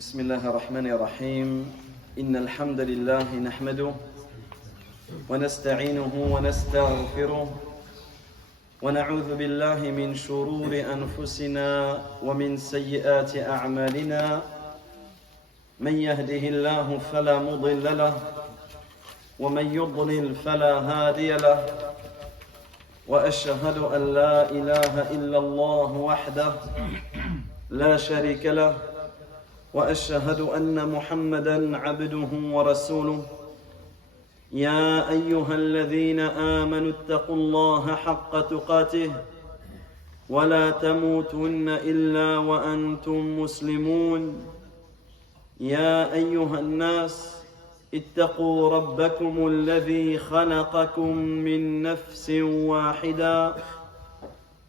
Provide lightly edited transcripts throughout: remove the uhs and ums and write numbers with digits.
بسم الله الرحمن الرحيم إن الحمد لله نحمده ونستعينه ونستغفره ونعوذ بالله من شرور أنفسنا ومن سيئات أعمالنا من يهده الله فلا مضل له ومن يضلل فلا هادي له وأشهد أن لا إله إلا الله وحده لا شريك له وأشهد أن محمدًا عبده ورسوله يا أيها الذين آمنوا اتقوا الله حق تقاته ولا تموتن إلا وأنتم مسلمون يا أيها الناس اتقوا ربكم الذي خلقكم من نفس واحدة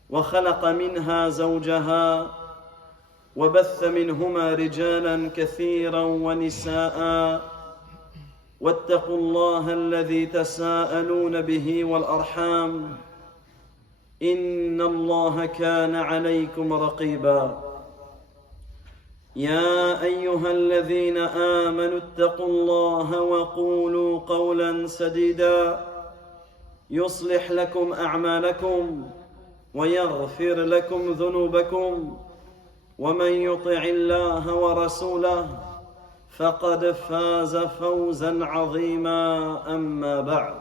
وخلق منها زوجها وبث منهما رجالا كثيرا ونساء واتقوا الله الذي تساءلون به والأرحام إن الله كان عليكم رقيبا يا أيها الذين آمنوا اتقوا الله وقولوا قولا سديدا يصلح لكم أعمالكم ويغفر لكم ذنوبكم ومن يطع الله ورسوله فقد فاز فوزا عظيما أما بعد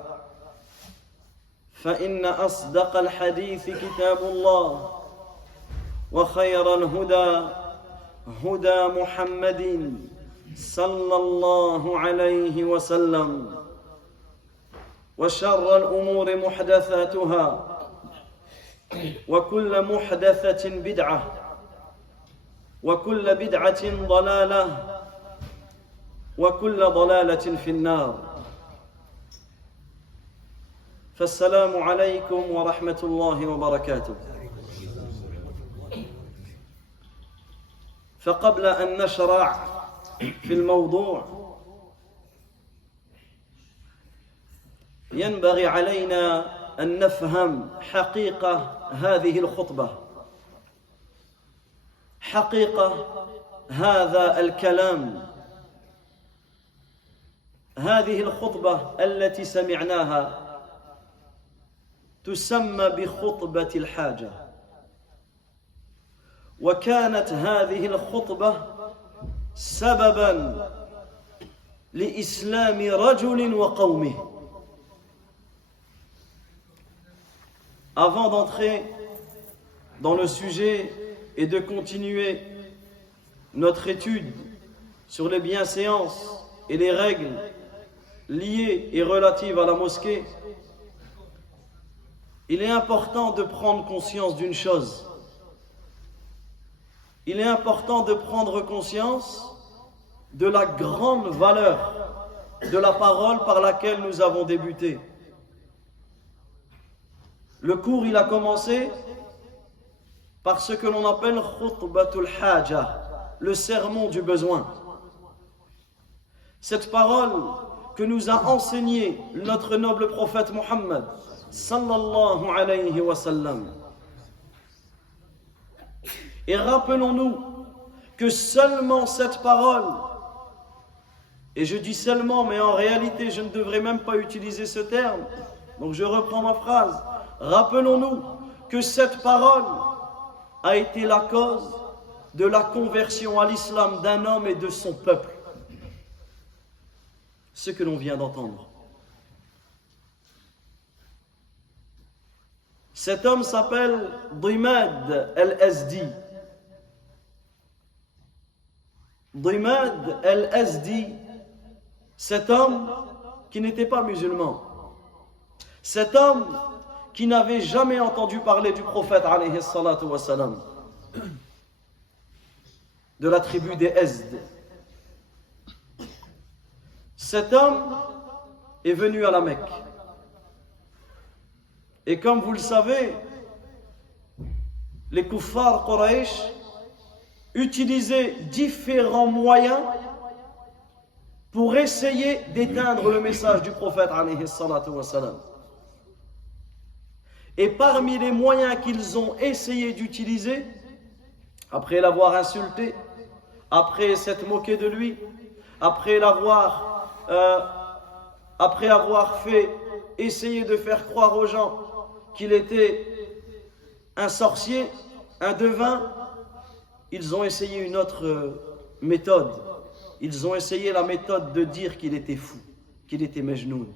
فإن أصدق الحديث كتاب الله وخير الهدى هدى محمد صلى الله عليه وسلم وشر الأمور محدثاتها وكل محدثة بدعة وكل بدعة ضلالة وكل ضلالة في النار فالسلام عليكم ورحمة الله وبركاته فقبل أن نشرع في الموضوع ينبغي علينا أن نفهم حقيقة هذه الخطبة حقيقة هذا الكلام هذه الخطبة التي سمعناها تسمى بخطبة الحاجة وكانت هذه الخطبة سببا لإسلام رجل وقومه. Avant d'entrer dans le sujet et de continuer notre étude sur les bienséances et les règles liées et relatives à la mosquée, il est important de prendre conscience d'une chose. Il est important de prendre conscience de la grande valeur de la parole par laquelle nous avons débuté. Le cours, il a commencé par ce que l'on appelle khutbatul haja, le sermon du besoin. Cette parole que nous a enseignée notre noble prophète Mohammed sallallahu alayhi wa sallam. Et rappelons-nous que seulement cette parole, et je dis seulement, mais en réalité je ne devrais même pas utiliser ce terme, donc je reprends ma phrase, rappelons-nous que cette parole a été la cause de la conversion à l'islam d'un homme et de son peuple. Ce que l'on vient d'entendre. Cet homme s'appelle Dimad al-Azdi. Dimad al-Azdi, cet homme qui n'était pas musulman. Cet homme qui n'avait jamais entendu parler du prophète alayhi salatu wa salam, de la tribu des Azd. Cet homme est venu à la Mecque. Et comme vous le savez, les kuffars Quraysh utilisaient différents moyens pour essayer d'éteindre le message du prophète alayhi salatu wa salam. Et parmi les moyens qu'ils ont essayé d'utiliser, après l'avoir insulté, après s'être moqué de lui, après avoir fait essayer de faire croire aux gens qu'il était un sorcier, un devin, ils ont essayé une autre méthode. Ils ont essayé la méthode de dire qu'il était fou, qu'il était Majnoun.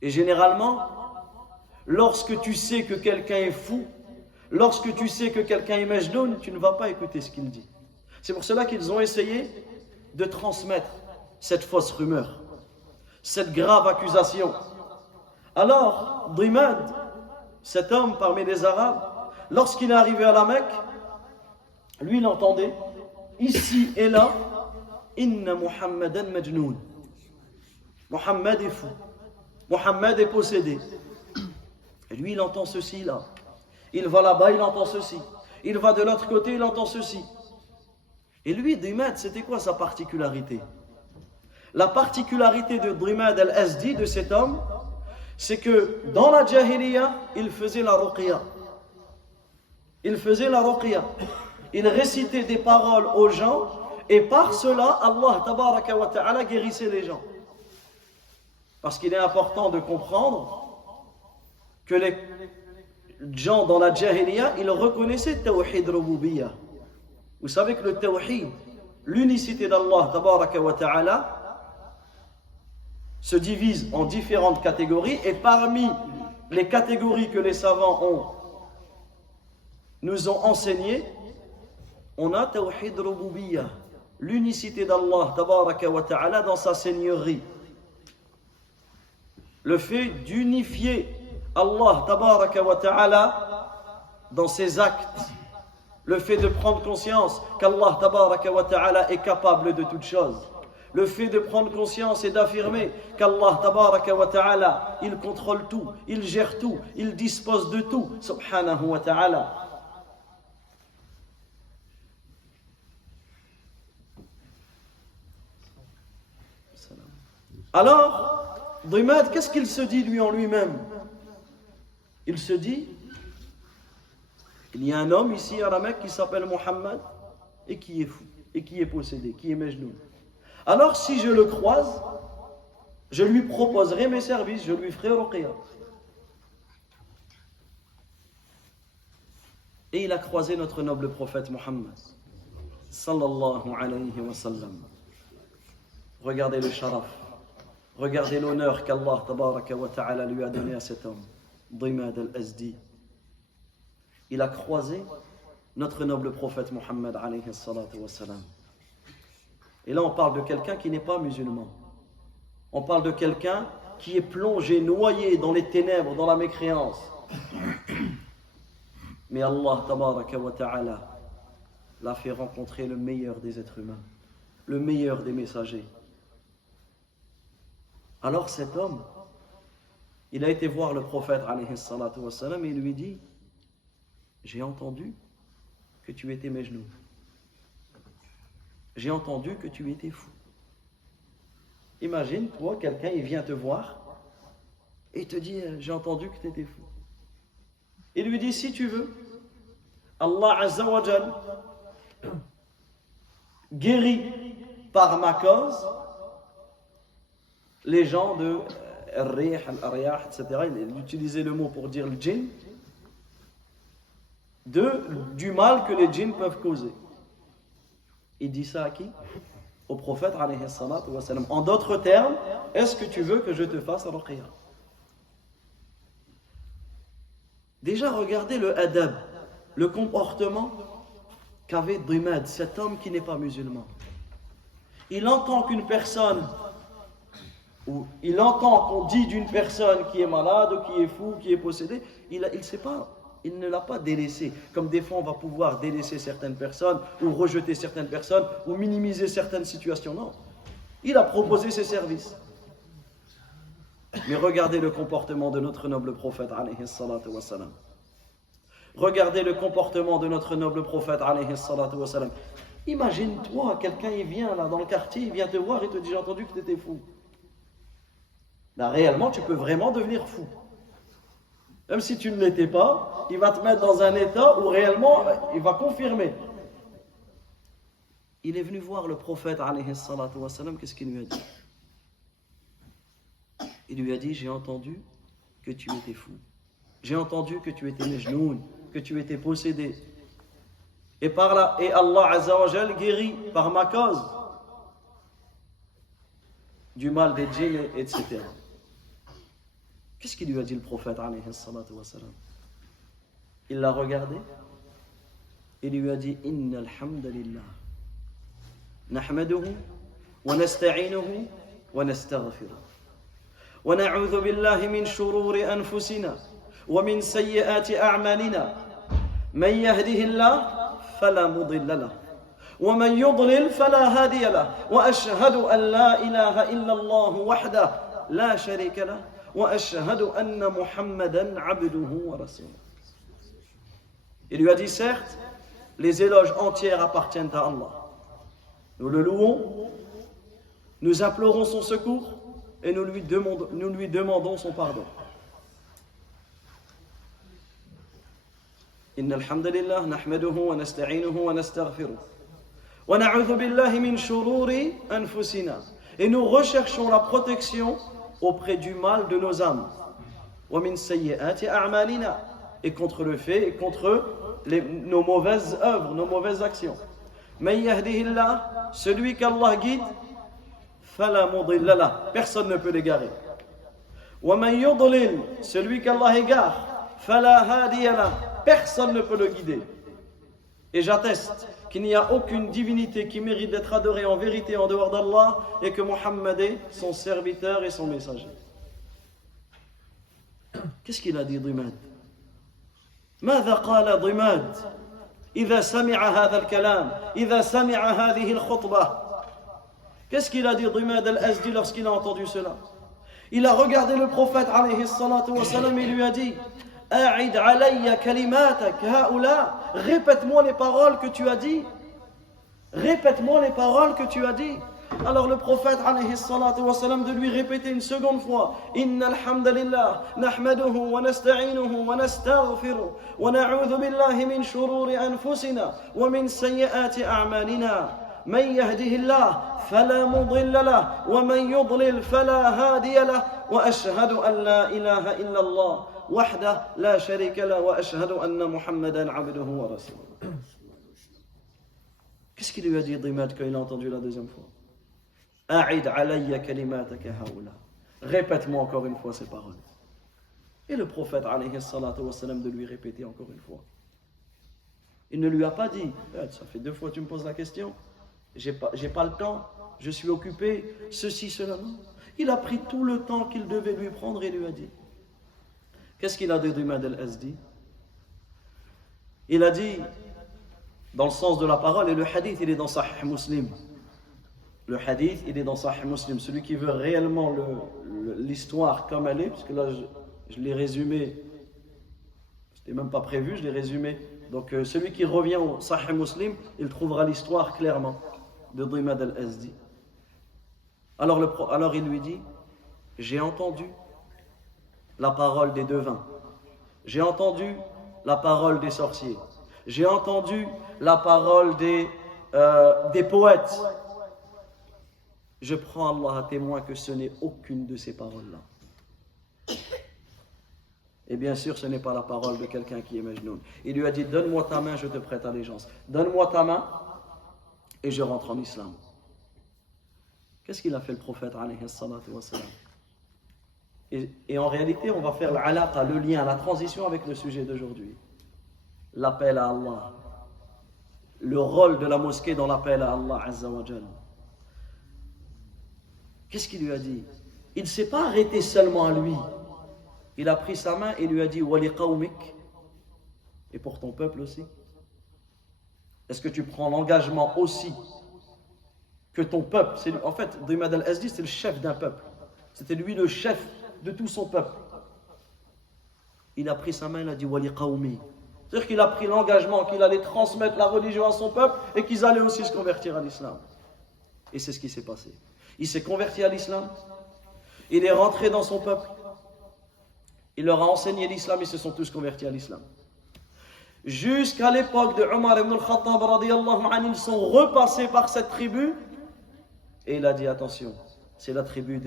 Et généralement, lorsque tu sais que quelqu'un est fou, lorsque tu sais que quelqu'un est Majnoun, tu ne vas pas écouter ce qu'il dit. C'est pour cela qu'ils ont essayé de transmettre cette fausse rumeur, cette grave accusation. Alors, Dhimad, cet homme parmi les Arabes, lorsqu'il est arrivé à la Mecque, lui il entendait, ici et là, Inna Muhammadan Majnoun. Muhammad est fou. Muhammad est possédé. Et lui il entend ceci là. Il va là-bas, il entend ceci. Il va de l'autre côté, il entend ceci. Et lui, Dhimad, c'était quoi sa particularité? La particularité de Dhimad al-Azdi, de cet homme, c'est que dans la Jahiliya, il faisait la ruqya. Il faisait la ruqya. Il récitait des paroles aux gens et par cela, Allah tabaraka wa ta'ala guérissait les gens. Parce qu'il est important de comprendre que les gens dans la Jahiliya, ils reconnaissaient Tawhid Rububiyyah. Vous savez que le Tawhid, l'unicité d'Allah tabaraka wa ta'ala, se divise en différentes catégories et parmi les catégories que les savants nous ont enseignées, on a Tawhid Rububiyyah, l'unicité d'Allah tabaraka wa ta'ala dans sa seigneurie. Le fait d'unifier Allah tabaraka wa ta'ala dans ses actes, le fait de prendre conscience qu'Allah tabaraka wa ta'ala est capable de toutes choses, le fait de prendre conscience et d'affirmer qu'Allah tabaraka wa ta'ala, il contrôle tout, il gère tout, il dispose de tout, subhanahu wa ta'ala. Alors, Dhimad, qu'est-ce qu'il se dit lui en lui-même? Il se dit, il y a un homme ici à la Mecque qui s'appelle Muhammad et qui est fou, et qui est possédé, qui est Majnoun. Alors si je le croise, je lui proposerai mes services, je lui ferai ruqya. Et il a croisé notre noble prophète Muhammad sallallahu alayhi wa sallam. Regardez le sharaf, regardez l'honneur qu'Allah tabaraka wa ta'ala lui a donné à cet homme, Dhimad al-Azdi. Il a croisé notre noble prophète Muhammad alayhi salatu wa salam. Et là on parle de quelqu'un qui n'est pas musulman. On parle de quelqu'un qui est plongé, noyé dans les ténèbres, dans la mécréance. Mais Allah tabaraka wa ta'ala l'a fait rencontrer le meilleur des êtres humains, le meilleur des messagers. Alors cet homme, il a été voir le prophète alayhi salatu wa salam et il lui dit, j'ai entendu que tu étais Majnoun. J'ai entendu que tu étais fou. Imagine, toi, quelqu'un, il vient te voir et il te dit, j'ai entendu que tu étais fou. Il lui dit, si tu veux, Allah Azza wa Jal guérit par ma cause les gens de Rih, Al-Ariyah, etc. Il utilisait le mot pour dire le djinn, du mal que les djinns peuvent causer. Il dit ça à qui? Au prophète alayhi salatu wa salam. En d'autres termes, est-ce que tu veux que je te fasse ruqya? Déjà regardez le adab, le comportement qu'avait Dhimad, cet homme qui n'est pas musulman. Il entend qu'une personne, ou il entend qu'on dit d'une personne qui est malade, ou qui est fou, qui est possédé, il sait pas. Il ne l'a pas délaissé. Comme des fois on va pouvoir délaisser certaines personnes, ou rejeter certaines personnes, ou minimiser certaines situations. Non. Il a proposé ses services. Mais regardez le comportement de notre noble prophète, alayhi salatu wa salam. Regardez le comportement de notre noble prophète, alayhi salatu wa salam. Imagine-toi, quelqu'un il vient là dans le quartier, il vient te voir et te dit, j'ai entendu que tu étais fou. Là, réellement, tu peux vraiment devenir fou. Même si tu ne l'étais pas, il va te mettre dans un état où réellement, il va confirmer. il est venu voir le prophète, alayhi salatu wa salam, qu'est-ce qu'il lui a dit? Il lui a dit, j'ai entendu que tu étais fou. J'ai entendu que tu étais majnoun, que tu étais possédé. Et Allah Azza wa Jal guérit par ma cause du mal des djinns, etc. Qu'est-ce qu'il lui a dit le prophète, alayhi salatu wa salam? Il l'a regardé et lui a dit, Inna alhamdulillah, nahmaduhu wa nasta'inuhu wa nastaghfiruh. ونعوذ بالله من شرور أنفسنا ومن سيئات أعمالنا من يهده الله فلا مضل له ومن يضلل فلا هادي له وأشهد أن لا إله إلا الله وحده لا شريك له وأشهد أن محمدا عبده ورسوله. Il lui a dit, certes, les éloges entiers appartiennent à Allah. Nous le louons, nous implorons son secours et nous lui demandons son pardon. Inna alhamdulillah, nahmaduhu wa nasta'inuhu wa nastaghfiruh. Wa na'udhu billahi min shururi anfusina. Et nous recherchons la protection auprès du mal de nos âmes. Wa min sayyi'ati a'malina. Et contre le fait et contre nos mauvaises œuvres, nos mauvaises actions. Man yahdihillah, celui qu'Allah guide, fala mudilla lah, personne ne peut l'égarer. Wa man yudlil, celui qu'Allah égare, fala hadiya lah, personne ne peut le guider. Et j'atteste qu'il n'y a aucune divinité qui mérite d'être adorée en vérité en dehors d'Allah et que Muhammad est son serviteur et son messager. Qu'est-ce qu'il a dit Dimad? ماذا قال ضماد إذا سمع هذا الكلام إذا سمع هذه الخطبة? Qu'est-ce qu'il a dit Dimad al-Azdi lorsqu'il a entendu cela? Il a regardé le prophète alayhi salatu wa salam et lui a dit, A'id alayya kalimatak haoula, répète-moi les paroles que tu as dit. Répète-moi les paroles que tu as dit. Alors le prophète alayhi salatu wa salam de lui répéter une seconde fois, Inna alhamdulillah, nahmaduhu wa nasta'inuhu wa nastaghfiruh wa na'udhu billahi min shururi anfusina wa min sayyi'ati a'malina. من يهده الله فلا مضل له ومن يضلل فلا هادي له وأشهد أن لا إله إلا الله وحده لا شريك له وأشهد أن محمدا عبده ورسوله. Qu'est-ce qu'il lui a dit Dimad quand il a entendu la deuxième fois? أعد علي كلماتك هؤلاء. Répète-moi encore une fois ces paroles. Et le prophète alayhi salatu wa salam de lui répéter encore une fois. Il ne lui a pas dit, ça fait 2 fois que tu me poses la question. J'ai pas le temps, je suis occupé, ceci, cela. Non. Il a pris tout le temps qu'il devait lui prendre et lui a dit. Qu'est-ce qu'il a dit Dimad al-Azdi? Il a dit, dans le sens de la parole, et le hadith, il est dans Sahih Muslim. Le hadith, il est dans Sahih Muslim. Celui qui veut réellement l'histoire comme elle est, parce que là, je l'ai résumé, c'était même pas prévu, je l'ai résumé. Donc, celui qui revient au Sahih Muslim, il trouvera l'histoire clairement de Dimad al-Azdi. Alors il lui dit, j'ai entendu la parole des devins, j'ai entendu la parole des sorciers, j'ai entendu la parole des poètes. Je prends Allah à témoin que ce n'est aucune de ces paroles-là. Et bien sûr, ce n'est pas la parole de quelqu'un qui est majnoun. Il lui a dit, donne-moi ta main, je te prête allégeance. Donne-moi ta main et je rentre en islam. Qu'est-ce qu'il a fait le prophète alayhi salatu wa salam? Et en réalité, on va faire l'alaqa, le lien, la transition avec le sujet d'aujourd'hui. L'appel à Allah. Le rôle de la mosquée dans l'appel à Allah Azza wa Jal. Qu'est-ce qu'il lui a dit? Il ne s'est pas arrêté seulement à lui. Il a pris sa main et lui a dit Wali qawmik, et pour ton peuple aussi. Est-ce que tu prends l'engagement aussi que ton peuple, en fait, Dimad al-Azdi, c'est le chef d'un peuple. C'était lui le chef de tout son peuple. Il a pris sa main, il a dit Wali qawmi. C'est-à-dire qu'il a pris l'engagement qu'il allait transmettre la religion à son peuple et qu'ils allaient aussi se convertir à l'islam. Et c'est ce qui s'est passé. Il s'est converti à l'islam, il est rentré dans son peuple. Il leur a enseigné l'islam, ils se sont tous convertis à l'islam. Jusqu'à l'époque de Omar ibn al-Khattab radiyallahu anhu, ils sont repassés par cette tribu et il a dit attention, c'est la tribu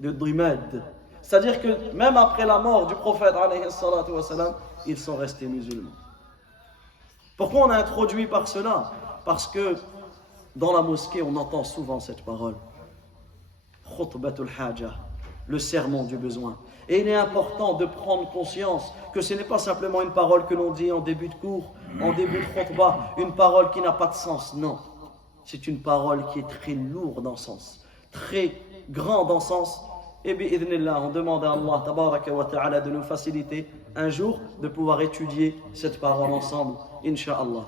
de Dhimad. C'est-à-dire que même après la mort du prophète alayhi salatu wa salam, ils sont restés musulmans. Pourquoi on a introduit par cela? Parce que dans la mosquée, on entend souvent cette parole. Khutbatul haja, le sermon du besoin. Et il est important de prendre conscience que ce n'est pas simplement une parole que l'on dit en début de cours, en début de khutbah, une parole qui n'a pas de sens. Non, c'est une parole qui est très lourde en sens, très grande en sens. Et bi'idhnillah, on demande à Allah tabaraka wa ta'ala de nous faciliter un jour de pouvoir étudier cette parole ensemble, insha'Allah.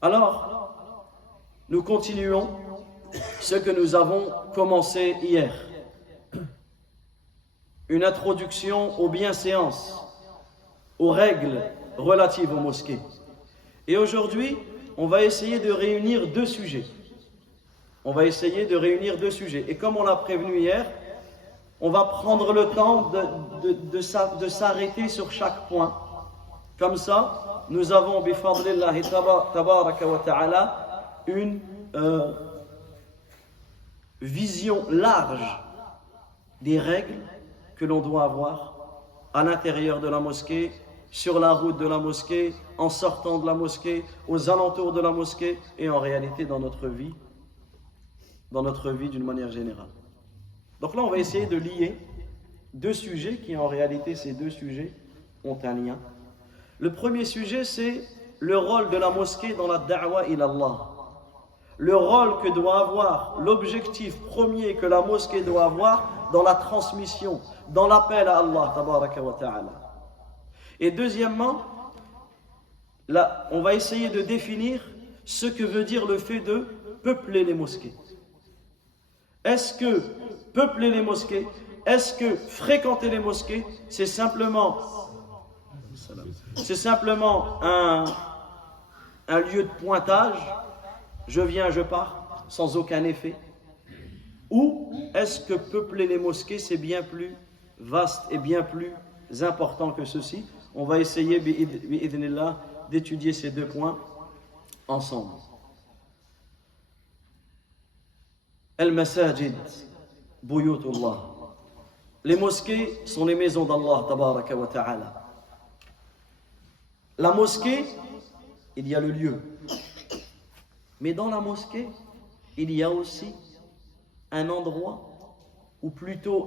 Alors, nous continuons ce que nous avons commencé hier. Une introduction aux bienséances, aux règles relatives aux mosquées. Et aujourd'hui, on va essayer de réunir deux sujets. Et comme on l'a prévenu hier, on va prendre le temps de s'arrêter sur chaque point. Comme ça, nous avons, bifadlillahi tabaraka wa ta'ala, une vision large des règles que l'on doit avoir à l'intérieur de la mosquée, sur la route de la mosquée, en sortant de la mosquée, aux alentours de la mosquée et en réalité dans notre vie d'une manière générale. Donc là, on va essayer de lier deux sujets qui en réalité, ces deux sujets ont un lien. Le premier sujet, c'est le rôle de la mosquée dans la da'wa ila Allah. Le rôle que doit avoir, l'objectif premier que la mosquée doit avoir dans la transmission, dans l'appel à Allah tabaraka wa ta'ala. Et deuxièmement, là, on va essayer de définir ce que veut dire le fait de peupler les mosquées. Est-ce que peupler les mosquées, est-ce que fréquenter les mosquées, c'est simplement un lieu de pointage, je viens, je pars, sans aucun effet? Ou est-ce que peupler les mosquées, c'est bien plus vaste et bien plus important que ceci? On va essayer, bi'idhnillah, d'étudier ces deux points ensemble. Al-Masajid, Buyutullah. Les mosquées sont les maisons d'Allah, tabaraka wa ta'ala. La mosquée, il y a le lieu. Mais dans la mosquée, il y a aussi un endroit, ou plutôt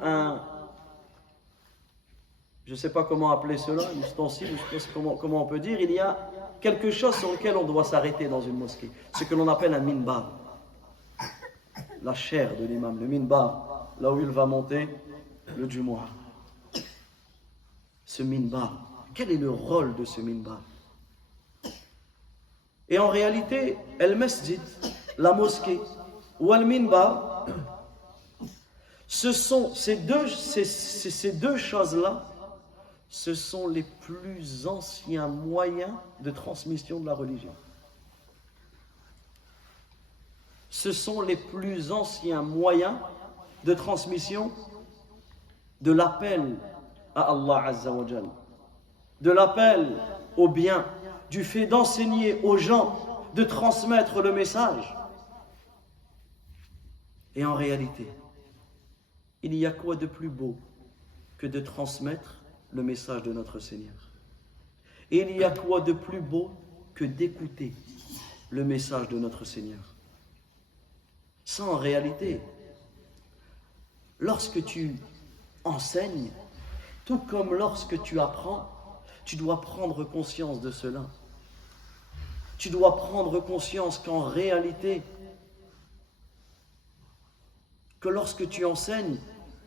je ne sais pas comment appeler cela, un ustensile, je ne sais pas comment on peut dire, il y a quelque chose sur lequel on doit s'arrêter dans une mosquée, ce que l'on appelle un minbar. La chair de l'imam, le minbar, là où il va monter le Jumu'ah. Ce minbar, quel est le rôle de ce minbar? Et en réalité, al-masjid, la mosquée, ou al-minbar, ce sont ces deux choses-là, ce sont les plus anciens moyens de transmission de la religion. Ce sont les plus anciens moyens de transmission de l'appel à Allah Azza wa Jal, de l'appel au bien, du fait d'enseigner aux gens, de transmettre le message. Et en réalité, il y a quoi de plus beau que de transmettre le message de notre Seigneur? Et il y a quoi de plus beau que d'écouter le message de notre Seigneur? Ça, en réalité, lorsque tu enseignes, tout comme lorsque tu apprends, tu dois prendre conscience de cela. Tu dois prendre conscience qu'en réalité, que lorsque tu enseignes,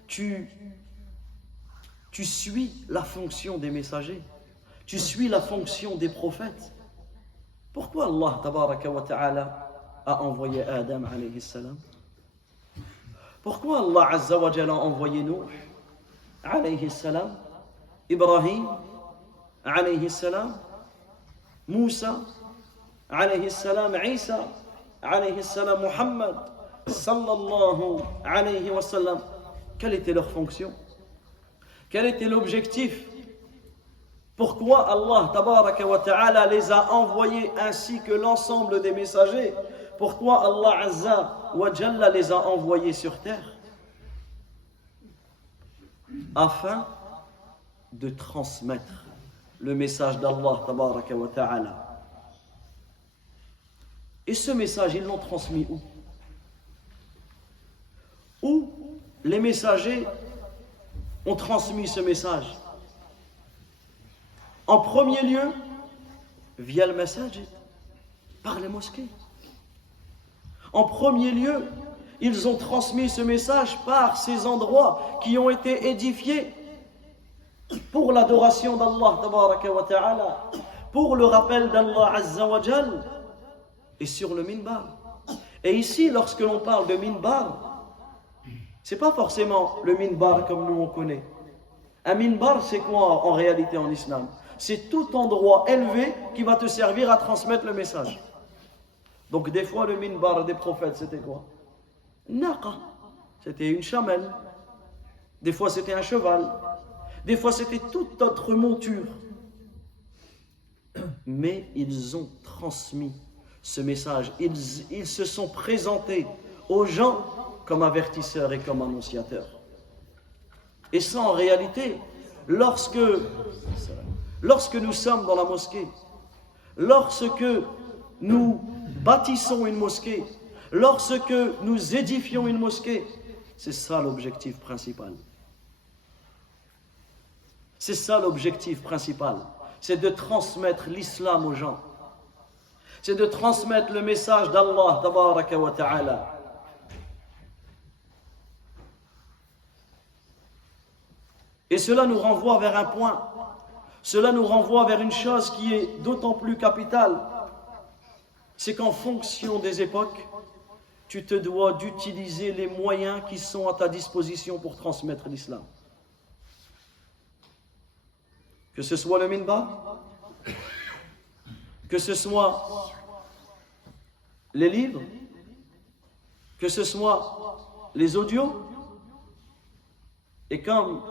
tu suis la fonction des messagers, tu suis la fonction des prophètes. Pourquoi Allah tabaraka wa ta'ala a envoyé Adam alayhi salam? Pourquoi Allah azza wa jalla a envoyé Nuh alayhi salam, Ibrahim alayhi salam, Moussa alayhi salam, Isa alayhi salam, Muhammad sallallahu alayhi wa sallam? Quelle était leur fonction? Quel était l'objectif? Pourquoi Allah tabaraka wa ta'ala les a envoyés ainsi que l'ensemble des messagers? Pourquoi Allah azza wa jalla les a envoyés sur terre? Afin de transmettre le message d'Allah tabaraka wa ta'ala. Et ce message, ils l'ont transmis où? Où les messagers ont transmis ce message? En premier lieu, via le masajid, par les mosquées. En premier lieu, ils ont transmis ce message par ces endroits qui ont été édifiés pour l'adoration d'Allah tabaraka wa ta'ala, pour le rappel d'Allah azza wa jal, et sur le minbar. Et ici, lorsque l'on parle de minbar, c'est pas forcément le minbar comme nous on connaît. Un minbar, c'est quoi en réalité en islam? C'est tout endroit élevé qui va te servir à transmettre le message. Donc des fois le minbar des prophètes c'était quoi? Naqa, c'était une chamelle. Des fois c'était un cheval. Des fois c'était toute autre monture. Mais ils ont transmis ce message. Ils se sont présentés aux gens comme avertisseurs et comme annonciateurs. Et ça en réalité, lorsque nous sommes dans la mosquée, lorsque nous bâtissons une mosquée, lorsque nous édifions une mosquée, c'est ça l'objectif principal. C'est ça l'objectif principal. C'est de transmettre l'islam aux gens. C'est de transmettre le message d'Allah tabaraka wa ta'ala. Et cela nous renvoie vers un point. Cela nous renvoie vers une chose qui est d'autant plus capitale. C'est qu'en fonction des époques, tu te dois d'utiliser les moyens qui sont à ta disposition pour transmettre l'islam. Que ce soit le minbar, que ce soit les livres, que ce soit les audios. Et comme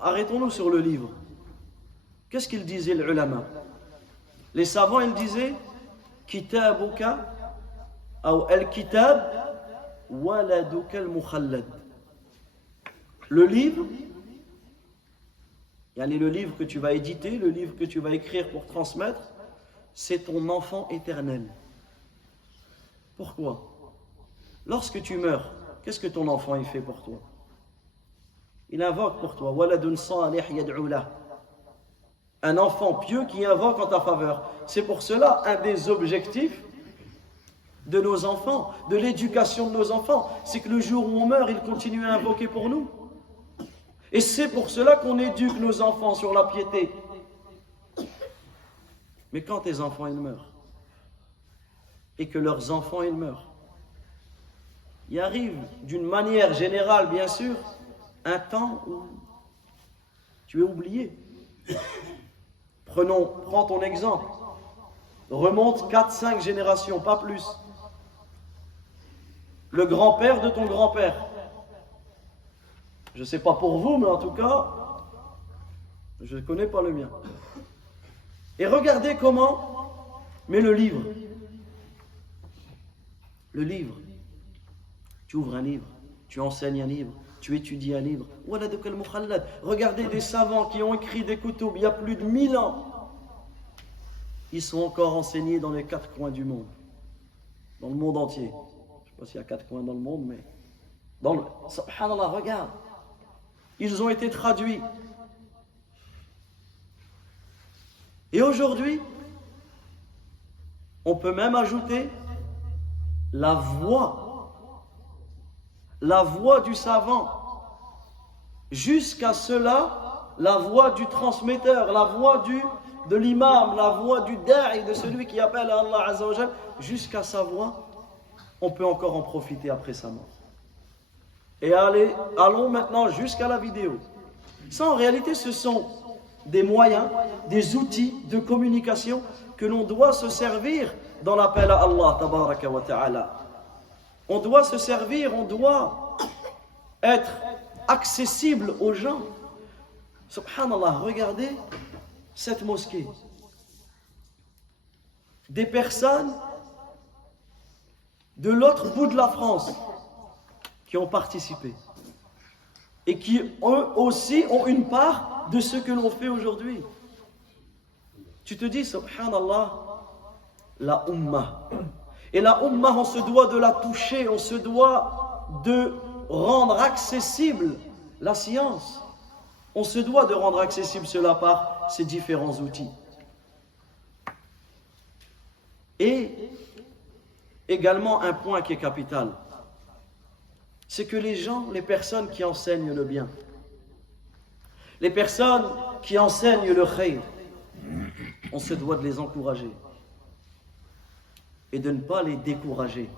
arrêtons-nous sur le livre. Qu'est-ce qu'ils disaient les ulama? Les savants, ils disaient kitabuka ou al-kitab waladuka al-mukhallad. Le livre, le livre que tu vas éditer, le livre que tu vas écrire pour transmettre, c'est ton enfant éternel. Pourquoi? Lorsque tu meurs, qu'est-ce que ton enfant il fait pour toi? Il invoque pour toi waladun salih yad'u lah. Un enfant pieux qui invoque en ta faveur. C'est pour cela un des objectifs de nos enfants, de l'éducation de nos enfants, c'est que le jour où on meurt, ils continuent à invoquer pour nous. Et c'est pour cela qu'on éduque nos enfants sur la piété. Mais quand tes enfants ils meurent, et que leurs enfants ils meurent, il arrive d'une manière générale, bien sûr, un temps où tu es oublié. Prends ton exemple. Remonte 4-5 générations, pas plus. Le grand-père de ton grand-père. Je ne sais pas pour vous, mais en tout cas, je ne connais pas le mien. Et regardez comment, mais le livre, tu ouvres un livre, tu enseignes un livre, tu étudies un livre. Regardez des savants qui ont écrit des koutoub il y a plus de 1000 ans. Ils sont encore enseignés dans les 4 coins du monde, dans le monde entier. Je ne sais pas s'il y a 4 coins dans le monde, mais subhanallah, regarde. Ils ont été traduits. Et aujourd'hui, on peut même ajouter la voix du savant. Jusqu'à cela, la voix du transmetteur, la voix de l'imam, la voix du da'i, de celui qui appelle à Allah Azza wa Jal, jusqu'à sa voix, on peut encore en profiter après sa mort. Et allons maintenant jusqu'à la vidéo. Ça, en réalité, ce sont des moyens, des outils de communication que l'on doit se servir dans l'appel à Allah, tabaraka wa ta'ala. On doit se servir, on doit être accessible aux gens. Subhanallah, regardez cette mosquée. Des personnes de l'autre bout de la France qui ont participé et qui eux aussi ont une part de ce que l'on fait aujourd'hui. Tu te dis, subhanallah, la ummah. Et la ummah, on se doit de la toucher, on se doit de rendre accessible la science. On se doit de rendre accessible cela par ces différents outils. Et également un point qui est capital, c'est que les gens, les personnes qui enseignent le bien, les personnes qui enseignent le khayr, on se doit de les encourager et de ne pas les décourager.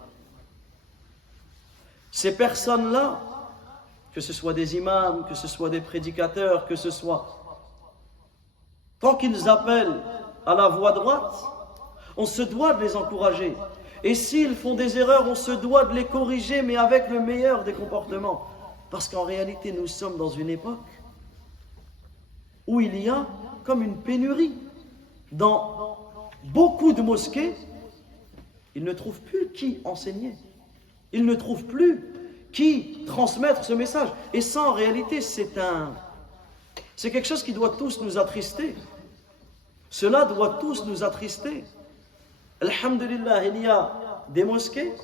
Ces personnes-là, que ce soit des imams, que ce soit des prédicateurs, que ce soit, tant qu'ils appellent à la voie droite, on se doit de les encourager. Et s'ils font des erreurs, on se doit de les corriger, mais avec le meilleur des comportements. Parce qu'en réalité, nous sommes dans une époque où il y a comme une pénurie. Dans beaucoup de mosquées, ils ne trouvent plus qui enseigner. Ils ne trouvent plus qui transmettre ce message. Et ça, en réalité, c'est quelque chose qui doit tous nous attrister. Cela doit tous nous attrister. Alhamdulillah, il y a des mosquées,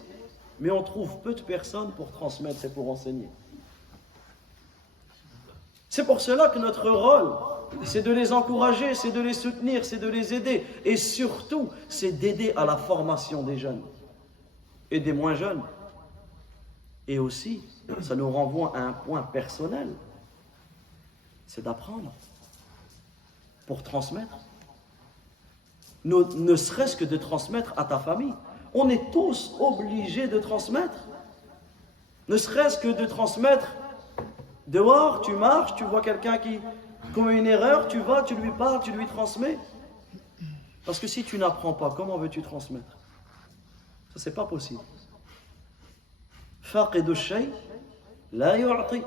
mais on trouve peu de personnes pour transmettre et pour enseigner. C'est pour cela que notre rôle, c'est de les encourager, c'est de les soutenir, c'est de les aider. Et surtout, c'est d'aider à la formation des jeunes et des moins jeunes. Et aussi, ça nous renvoie à un point personnel, c'est d'apprendre pour transmettre. Ne serait-ce que de transmettre à ta famille. On est tous obligés de transmettre. Ne serait-ce que de transmettre dehors, tu marches, tu vois quelqu'un qui commet une erreur, tu vas, tu lui parles, tu lui transmets. Parce que si tu n'apprends pas, comment veux-tu transmettre? Ça, c'est pas possible. Faqidu shay la yu'ti.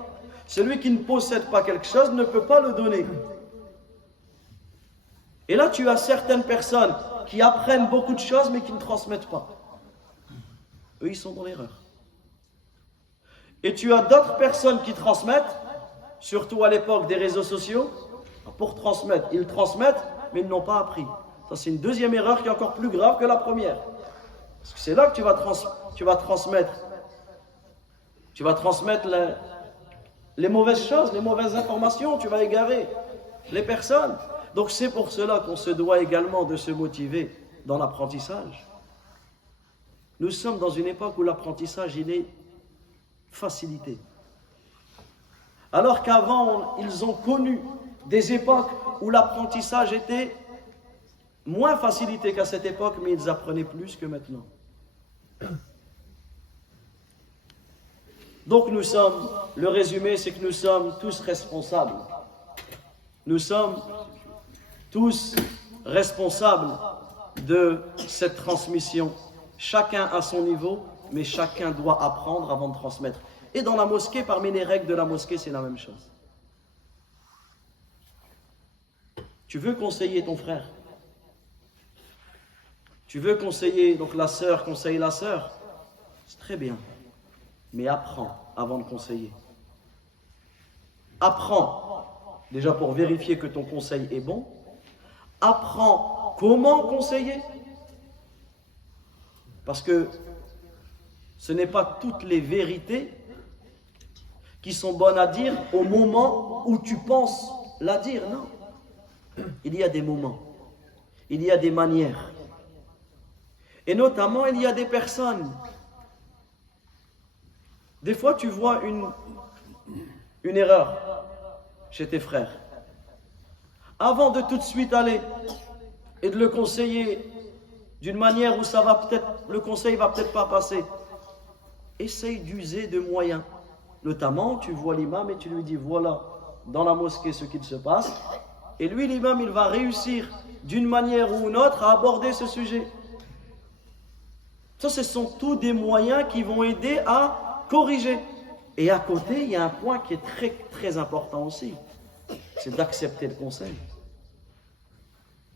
Celui qui ne possède pas quelque chose ne peut pas le donner. Et là, tu as certaines personnes qui apprennent beaucoup de choses mais qui ne transmettent pas. Eux, ils sont dans l'erreur. Et tu as d'autres personnes qui transmettent, surtout à l'époque des réseaux sociaux, pour transmettre. Ils transmettent, mais ils n'ont pas appris. Ça, c'est une deuxième erreur qui est encore plus grave que la première. Parce que c'est là que tu vas transmettre. Tu vas transmettre les mauvaises choses, les mauvaises informations, tu vas égarer les personnes. Donc c'est pour cela qu'on se doit également de se motiver dans l'apprentissage. Nous sommes dans une époque où l'apprentissage, il est facilité. Alors qu'avant, ils ont connu des époques où l'apprentissage était moins facilité qu'à cette époque, mais ils apprenaient plus que maintenant. Donc le résumé, c'est que nous sommes tous responsables. Nous sommes tous responsables de cette transmission. Chacun à son niveau, mais chacun doit apprendre avant de transmettre. Et dans la mosquée, parmi les règles de la mosquée, c'est la même chose. Tu veux conseiller ton frère. Tu veux conseiller, donc la sœur conseille la sœur. C'est très bien. Mais apprends avant de conseiller. Apprends, déjà pour vérifier que ton conseil est bon. Apprends comment conseiller. Parce que ce n'est pas toutes les vérités qui sont bonnes à dire au moment où tu penses la dire, non. Il y a des moments, il y a des manières. Et notamment, il y a des personnes. Des fois, tu vois une erreur chez tes frères. Avant de tout de suite aller et de le conseiller d'une manière où le conseil va peut-être pas passer, essaye d'user de moyens. Notamment, tu vois l'imam et tu lui dis, voilà, dans la mosquée, ce qu'il se passe. Et lui, l'imam, il va réussir d'une manière ou une autre à aborder ce sujet. Ça, ce sont tous des moyens qui vont aider à corriger. Et à côté, il y a un point qui est très, très important aussi. c'est d'accepter le conseil.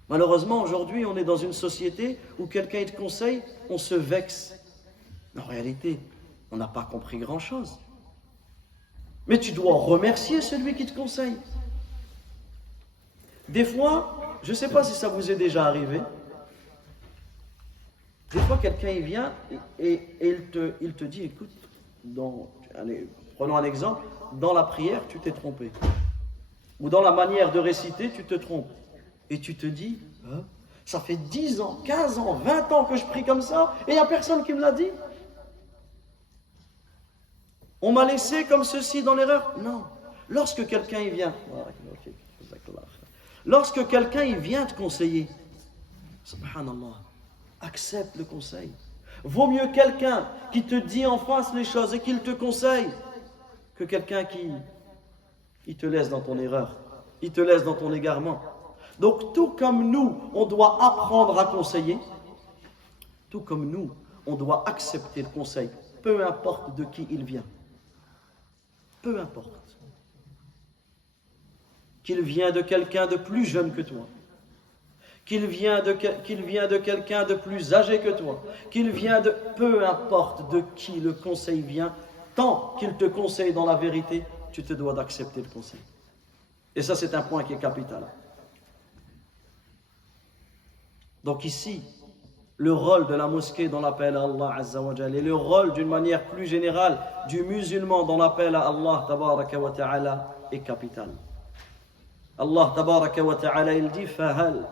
Malheureusement, aujourd'hui, on est dans une société où quelqu'un te conseille, on se vexe. En réalité, on n'a pas compris grand-chose. Mais tu dois remercier celui qui te conseille. Des fois, je ne sais pas si ça vous est déjà arrivé, des fois quelqu'un il vient et il te dit, écoute, allez, prenons un exemple, dans la prière, tu t'es trompé. Ou dans la manière de réciter, tu te trompes. Et tu te dis, hein, ça fait 10 ans, 15 ans, 20 ans que je prie comme ça, et il n'y a personne qui me l'a dit. On m'a laissé comme ceci dans l'erreur. Non. Lorsque quelqu'un il vient, lorsque quelqu'un il vient te conseiller, subhanallah, accepte le conseil. Vaut mieux quelqu'un qui te dit en face les choses et qu'il te conseille que quelqu'un qui te laisse dans ton erreur, il te laisse dans ton égarement. Donc tout comme nous, on doit apprendre à conseiller, tout comme nous, on doit accepter le conseil, peu importe de qui il vient. Peu importe. Qu'il vient de quelqu'un de plus jeune que toi, qu'il vient de quelqu'un de plus âgé que toi, peu importe de qui le conseil vient, tant qu'il te conseille dans la vérité, tu te dois d'accepter le conseil. Et ça, c'est un point qui est capital. Donc ici, le rôle de la mosquée dans l'appel à Allah Azza wa Jal et le rôle d'une manière plus générale du musulman dans l'appel à Allah Tabaraka wa Ta'ala est capital. Allah Tabaraka wa Ta'ala il dit فَهَلْ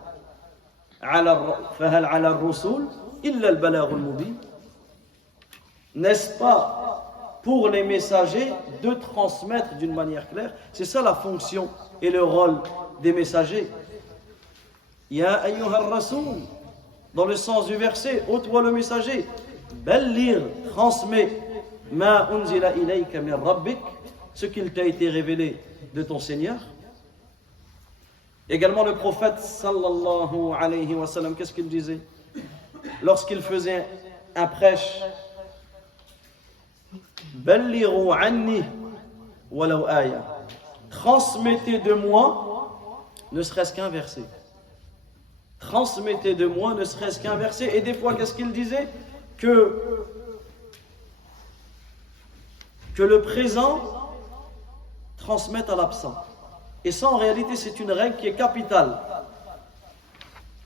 عَلَى الرُّسُولِ إِلَّا الْبَلَاغُ الْمُبِينَ. N'est-ce pas pour les messagers de transmettre d'une manière claire? C'est ça la fonction et le rôle des messagers. Ya ayyuhar rasoul, dans le sens du verset, ô toi le messager, balligh, transmets, ma unzila ilayka min rabbik, ce qu'il t'a été révélé de ton Seigneur. Également le prophète sallallahu alayhi wa sallam, qu'est-ce qu'il disait lorsqu'il faisait un prêche? Ballighu anni walau aya, transmettez de moi ne serait-ce qu'un verset. Transmettez de moi ne serait-ce qu'un verset. Et des fois, qu'est-ce qu'il disait? Que le présent transmette à l'absent. Et ça, en réalité, c'est une règle qui est capitale.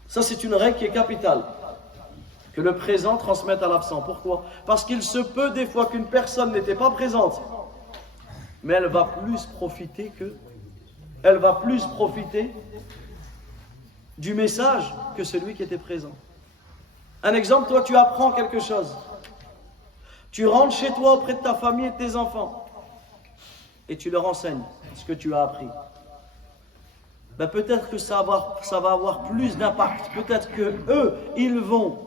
Ça, c'est une règle qui est capitale. Que le présent transmette à l'absent. Pourquoi? Parce qu'il se peut des fois qu'une personne n'était pas présente, mais elle va plus profiter du message que celui qui était présent. Un exemple, toi tu apprends quelque chose. Tu rentres chez toi auprès de ta famille et de tes enfants et tu leur enseignes ce que tu as appris. Ben peut-être que ça va avoir plus d'impact. Peut-être que eux, ils vont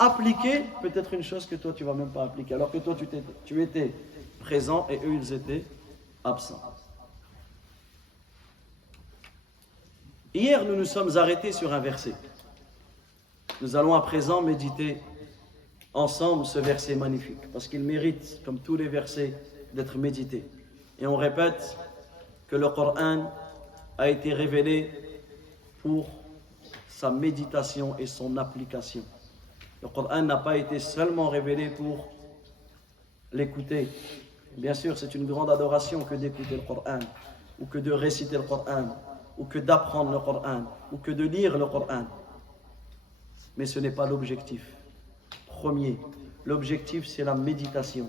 appliquer peut-être une chose que toi tu ne vas même pas appliquer. Alors que toi tu étais présent et eux ils étaient absents. Hier, nous nous sommes arrêtés sur un verset. Nous allons à présent méditer ensemble ce verset magnifique, parce qu'il mérite, comme tous les versets, d'être médité. Et on répète que le Coran a été révélé pour sa méditation et son application. Le Coran n'a pas été seulement révélé pour l'écouter. Bien sûr, c'est une grande adoration que d'écouter le Coran, ou que de réciter le Coran, ou que d'apprendre le Coran, ou que de lire le Coran. Mais ce n'est pas l'objectif premier. L'objectif, c'est la méditation.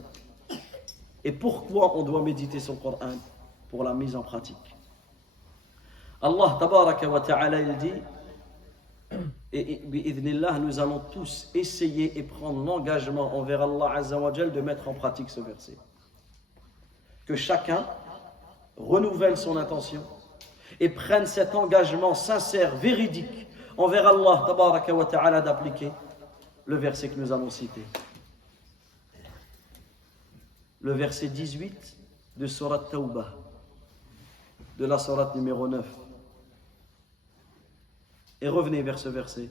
Et pourquoi on doit méditer sur le Coran? Pour la mise en pratique. Allah Tabaraka wa Ta'ala, il dit, et bi'idhnillah, nous allons tous essayer et prendre l'engagement envers Allah Azza wa Jal de mettre en pratique ce verset. Que chacun renouvelle son intention et prenne cet engagement sincère, véridique, envers Allah Tabaraka wa Ta'ala d'appliquer le verset que nous allons citer. Le verset 18 de Surat Tawbah, de la Surat numéro 9. Et revenez vers ce verset,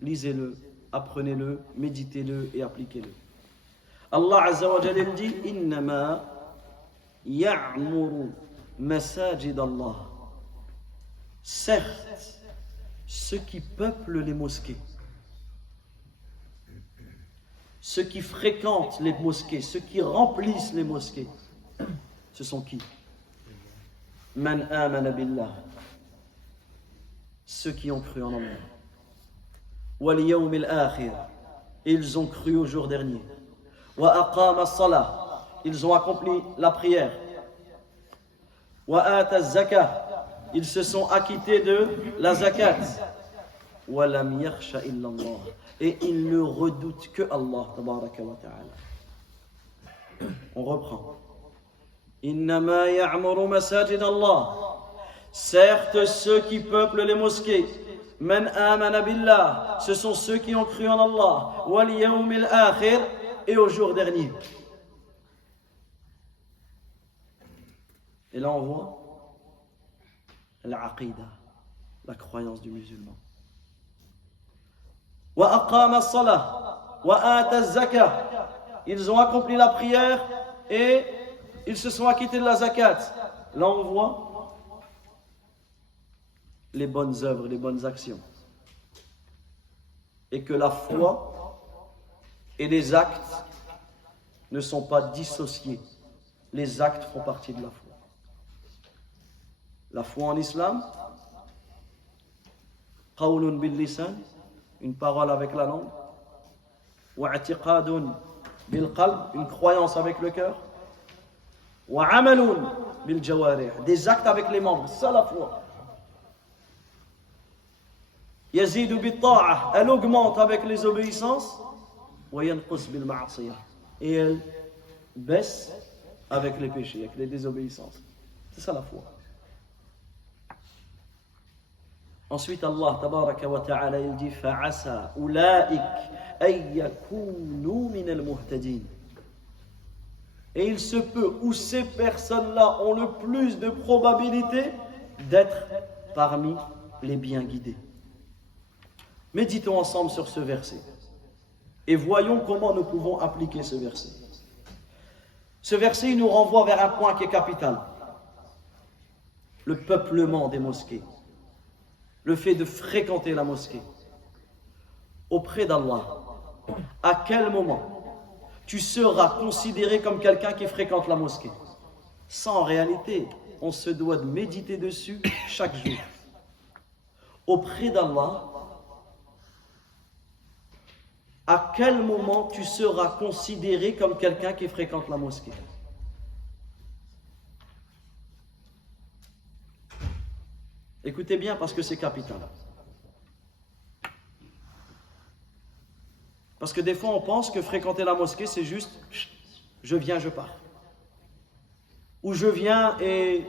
lisez-le, apprenez-le, méditez-le et appliquez-le. Allah Azza wa Jalla dit Innama ya'muru masajid Allah Certes, ceux qui peuplent les mosquées, ceux qui fréquentent les mosquées, ceux qui remplissent les mosquées, ce sont qui? Man amana billah, ceux qui ont cru en Allah. Wal yawm al-akhir, ils ont cru au jour dernier. Wa aqama as-salah, ils ont accompli la prière. Wa ata az-zakah, ils se sont acquittés de la zakat. Wa lam yakhsha illa Allah, et ils ne redoutent que Allah tabaraka wa ta'ala. On reprend. Innama ya'muru masajid Allah. Certes, ceux qui peuplent les mosquées, man amana billah, ce sont ceux qui ont cru en Allah, wal yawmil akhir, et au jour dernier. Et là on voit l'aqidah, la croyance du musulman. Wa aqama as-salah wa ata az-zakah, ils ont accompli la prière et ils se sont acquittés de la zakat. Là on voit les bonnes œuvres, les bonnes actions. Et que la foi et les actes ne sont pas dissociés. Les actes font partie de la foi. La foi en islam, qawlun bil lisan, une parole avec la langue, wa i'tiqadun bil qalb, une croyance avec le cœur, wa amalun bil jawarih, des actes avec les membres, c'est ça la foi. Yazidu bit ta'ah, elle augmente avec les obéissances, wa yanqus bil ma'asiyah, et elle baisse avec les péchés, avec les désobéissances. C'est ça la foi. Ensuite, Allah tabaraka wa ta'ala, il dit fa'asa ulaik ay yakunu min al-muhtadin. Et il se peut où ces personnes-là ont le plus de probabilité d'être parmi les bien guidés. Méditons ensemble sur ce verset et voyons comment nous pouvons appliquer ce verset. Ce verset, il nous renvoie vers un point qui est capital. Le peuplement des mosquées. Le fait de fréquenter la mosquée. Auprès d'Allah, à quel moment tu seras considéré comme quelqu'un qui fréquente la mosquée? Ça, en réalité, on se doit de méditer dessus chaque jour. Auprès d'Allah, à quel moment tu seras considéré comme quelqu'un qui fréquente la mosquée? Écoutez bien parce que c'est capital. Parce que des fois on pense que fréquenter la mosquée c'est juste je viens, je pars. Ou je viens et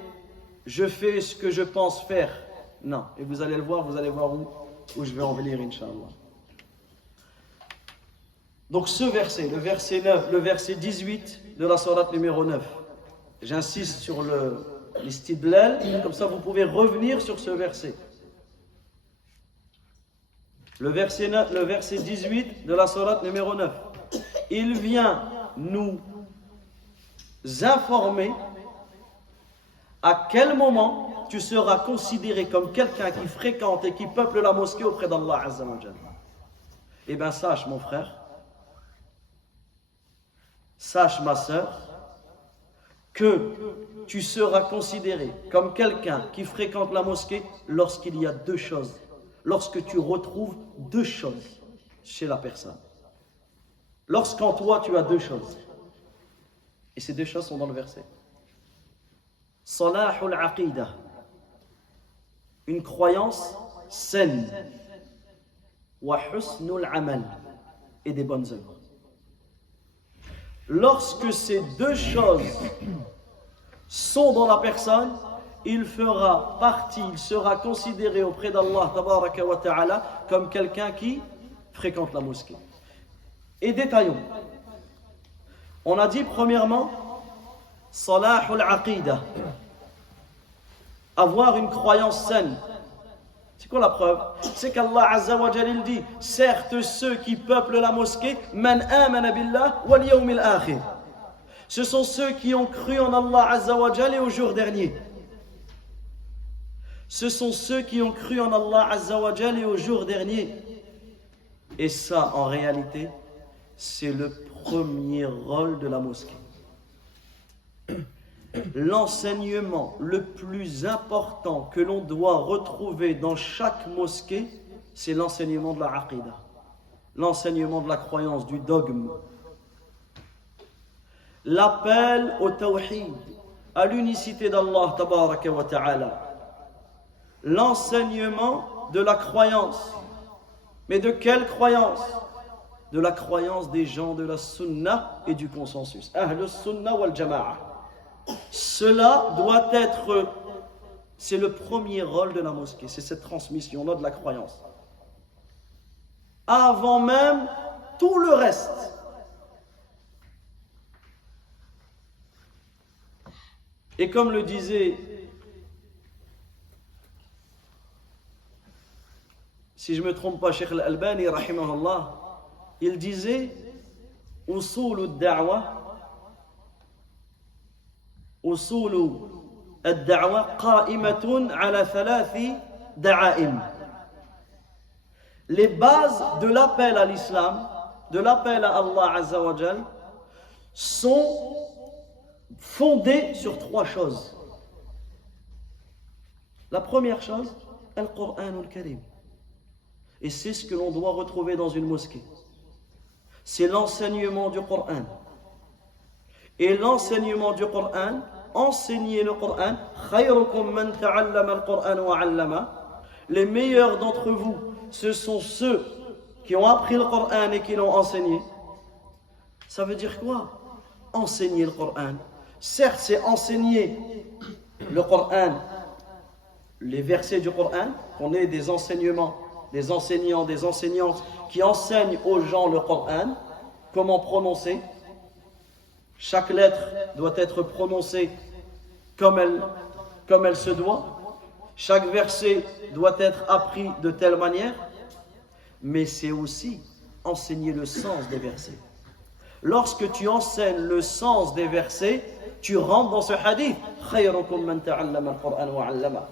je fais ce que je pense faire. Non, et vous allez le voir, vous allez voir où je vais en venir, Inch'Allah. Donc ce verset, le verset 9, le verset 18 de la sourate numéro 9. J'insiste sur l'istidlal, comme ça vous pouvez revenir sur ce verset. Le verset 9, le verset 18 de la sourate numéro 9. Il vient nous informer à quel moment tu seras considéré comme quelqu'un qui fréquente et qui peuple la mosquée auprès d'Allah Azza wa Jalla. Eh bien sache mon frère, sache ma sœur, que tu seras considéré comme quelqu'un qui fréquente la mosquée lorsqu'il y a deux choses, lorsque tu retrouves deux choses chez la personne. Lorsqu'en toi tu as deux choses, et ces deux choses sont dans le verset. Salahul aqidah, une croyance saine, wa husnul amal, et des bonnes œuvres. Lorsque ces deux choses sont dans la personne, il fera partie, il sera considéré auprès d'Allah tabaraka wa ta'ala comme quelqu'un qui fréquente la mosquée. Et détaillons. On a dit premièrement Salahul aqidah, avoir une croyance saine. C'est quoi la preuve? C'est qu'Allah Azza wa Jalla dit, certes ceux qui peuplent la mosquée, man amana billah wal yawmil akhir. Ce sont ceux qui ont cru en Allah Azza wa Jalla et au jour dernier. ce sont ceux qui ont cru en Allah Azza wa Jal et au jour dernier. Et ça, en réalité, c'est le premier rôle de la mosquée. L'enseignement le plus important que l'on doit retrouver dans chaque mosquée, c'est l'enseignement de la aqidah, l'enseignement de la croyance, du dogme. L'appel au tawhid, à l'unicité d'Allah tabaraka wa ta'ala. L'enseignement de la croyance. Mais de quelle croyance? De la croyance des gens de la sunna et du consensus. Ahl sunnah wal jama'a. Cela doit être, c'est le premier rôle de la mosquée, c'est cette transmission-là de la croyance. Avant même tout le reste. Et comme le disait, si je ne me trompe pas, Cheikh Al-Albani, rahimahullah, il disait usul ad-da'wa usul ad-da'wa qa'imatun ala thalathi da'aim. Les bases de l'appel à l'islam, de l'appel à Allah Azza wa Jal, sont fondées sur trois choses. La première chose, Al-Qur'an al-Karim. Et c'est ce que l'on doit retrouver dans une mosquée. C'est l'enseignement du Coran. Et l'enseignement du Coran, enseigner le Coran, khayrukum man ta'allama al-Qur'an wa 'allama. Les meilleurs d'entre vous, ce sont ceux qui ont appris le Coran et qui l'ont enseigné. Ça veut dire quoi? Enseigner le Coran. Certes, c'est enseigner le Coran, les versets du Coran, qu'on ait des enseignements, des enseignants, des enseignantes qui enseignent aux gens le Coran, comment prononcer. Chaque lettre doit être prononcée comme elle se doit. Chaque verset doit être appris de telle manière. Mais c'est aussi enseigner le sens des versets. Lorsque tu enseignes le sens des versets, tu rentres dans ce hadith. Khayrukum man ta'allama al-Qur'an wa 'allama.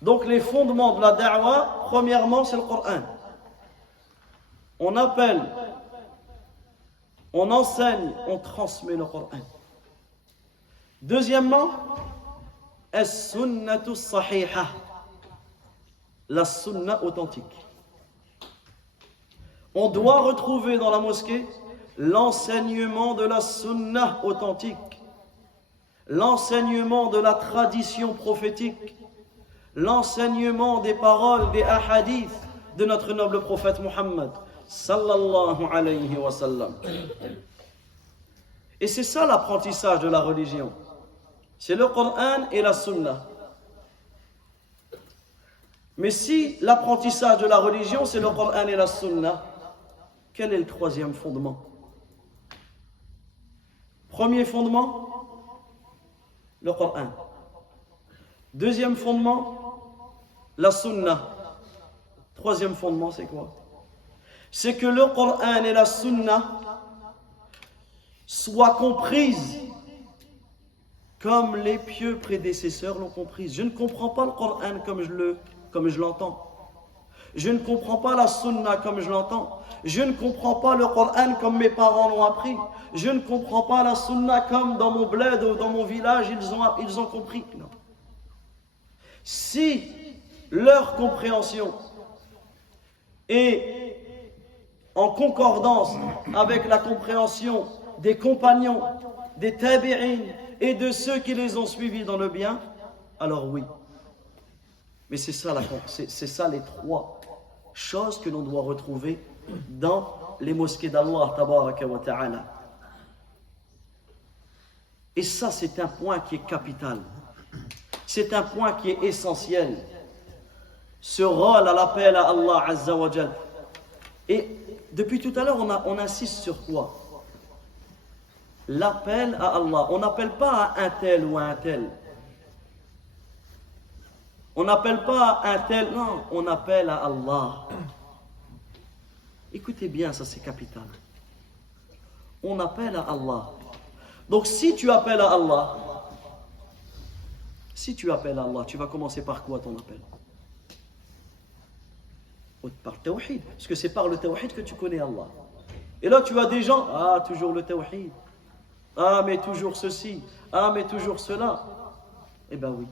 Donc les fondements de la da'wa, premièrement, c'est le Coran. On appelle, on enseigne, on transmet le Coran. Deuxièmement, as-sunnatu sahiha, la sunna authentique. On doit retrouver dans la mosquée l'enseignement de la sunna authentique, l'enseignement de la tradition prophétique, l'enseignement des paroles, des ahadiths de notre noble prophète Muhammad sallallahu alayhi wa sallam. Et c'est ça l'apprentissage de la religion. C'est le Coran et la Sunna. Mais si l'apprentissage de la religion, c'est le Coran et la Sunna, quel est le troisième fondement? Premier fondement, le Coran. Deuxième fondement, la Sunna. Troisième fondement, c'est quoi? C'est que le Coran et la Sunna soient comprises comme les pieux prédécesseurs l'ont comprise. Je ne comprends pas le Coran comme je l'entends. Je ne comprends pas la Sunna comme je l'entends. Je ne comprends pas le Coran comme mes parents l'ont appris. Je ne comprends pas la Sunna comme dans mon bled ou dans mon village ils ont compris. Non. Si leur compréhension est en concordance avec la compréhension des compagnons, des tabi'in et de ceux qui les ont suivis dans le bien, alors oui. Mais c'est ça les trois choses que l'on doit retrouver dans les mosquées d'Allah tabaraka wa ta'ala. Et ça, c'est un point qui est capital. C'est un point qui est essentiel. Ce rôle à l'appel à Allah Azza wa Jal. Et depuis tout à l'heure, on insiste sur quoi? L'appel à Allah. On n'appelle pas à un tel ou à un tel. On n'appelle pas à un tel, non, on appelle à Allah. Écoutez bien, ça c'est capital. On appelle à Allah. Donc si tu appelles à Allah, Si tu appelles Allah, tu vas commencer par quoi ton appel? Par le tawhid, parce que c'est par le tawhid que tu connais Allah. Et là tu as des gens, ah toujours le tawhid, ah mais toujours ceci, ah mais toujours cela. Eh bien oui,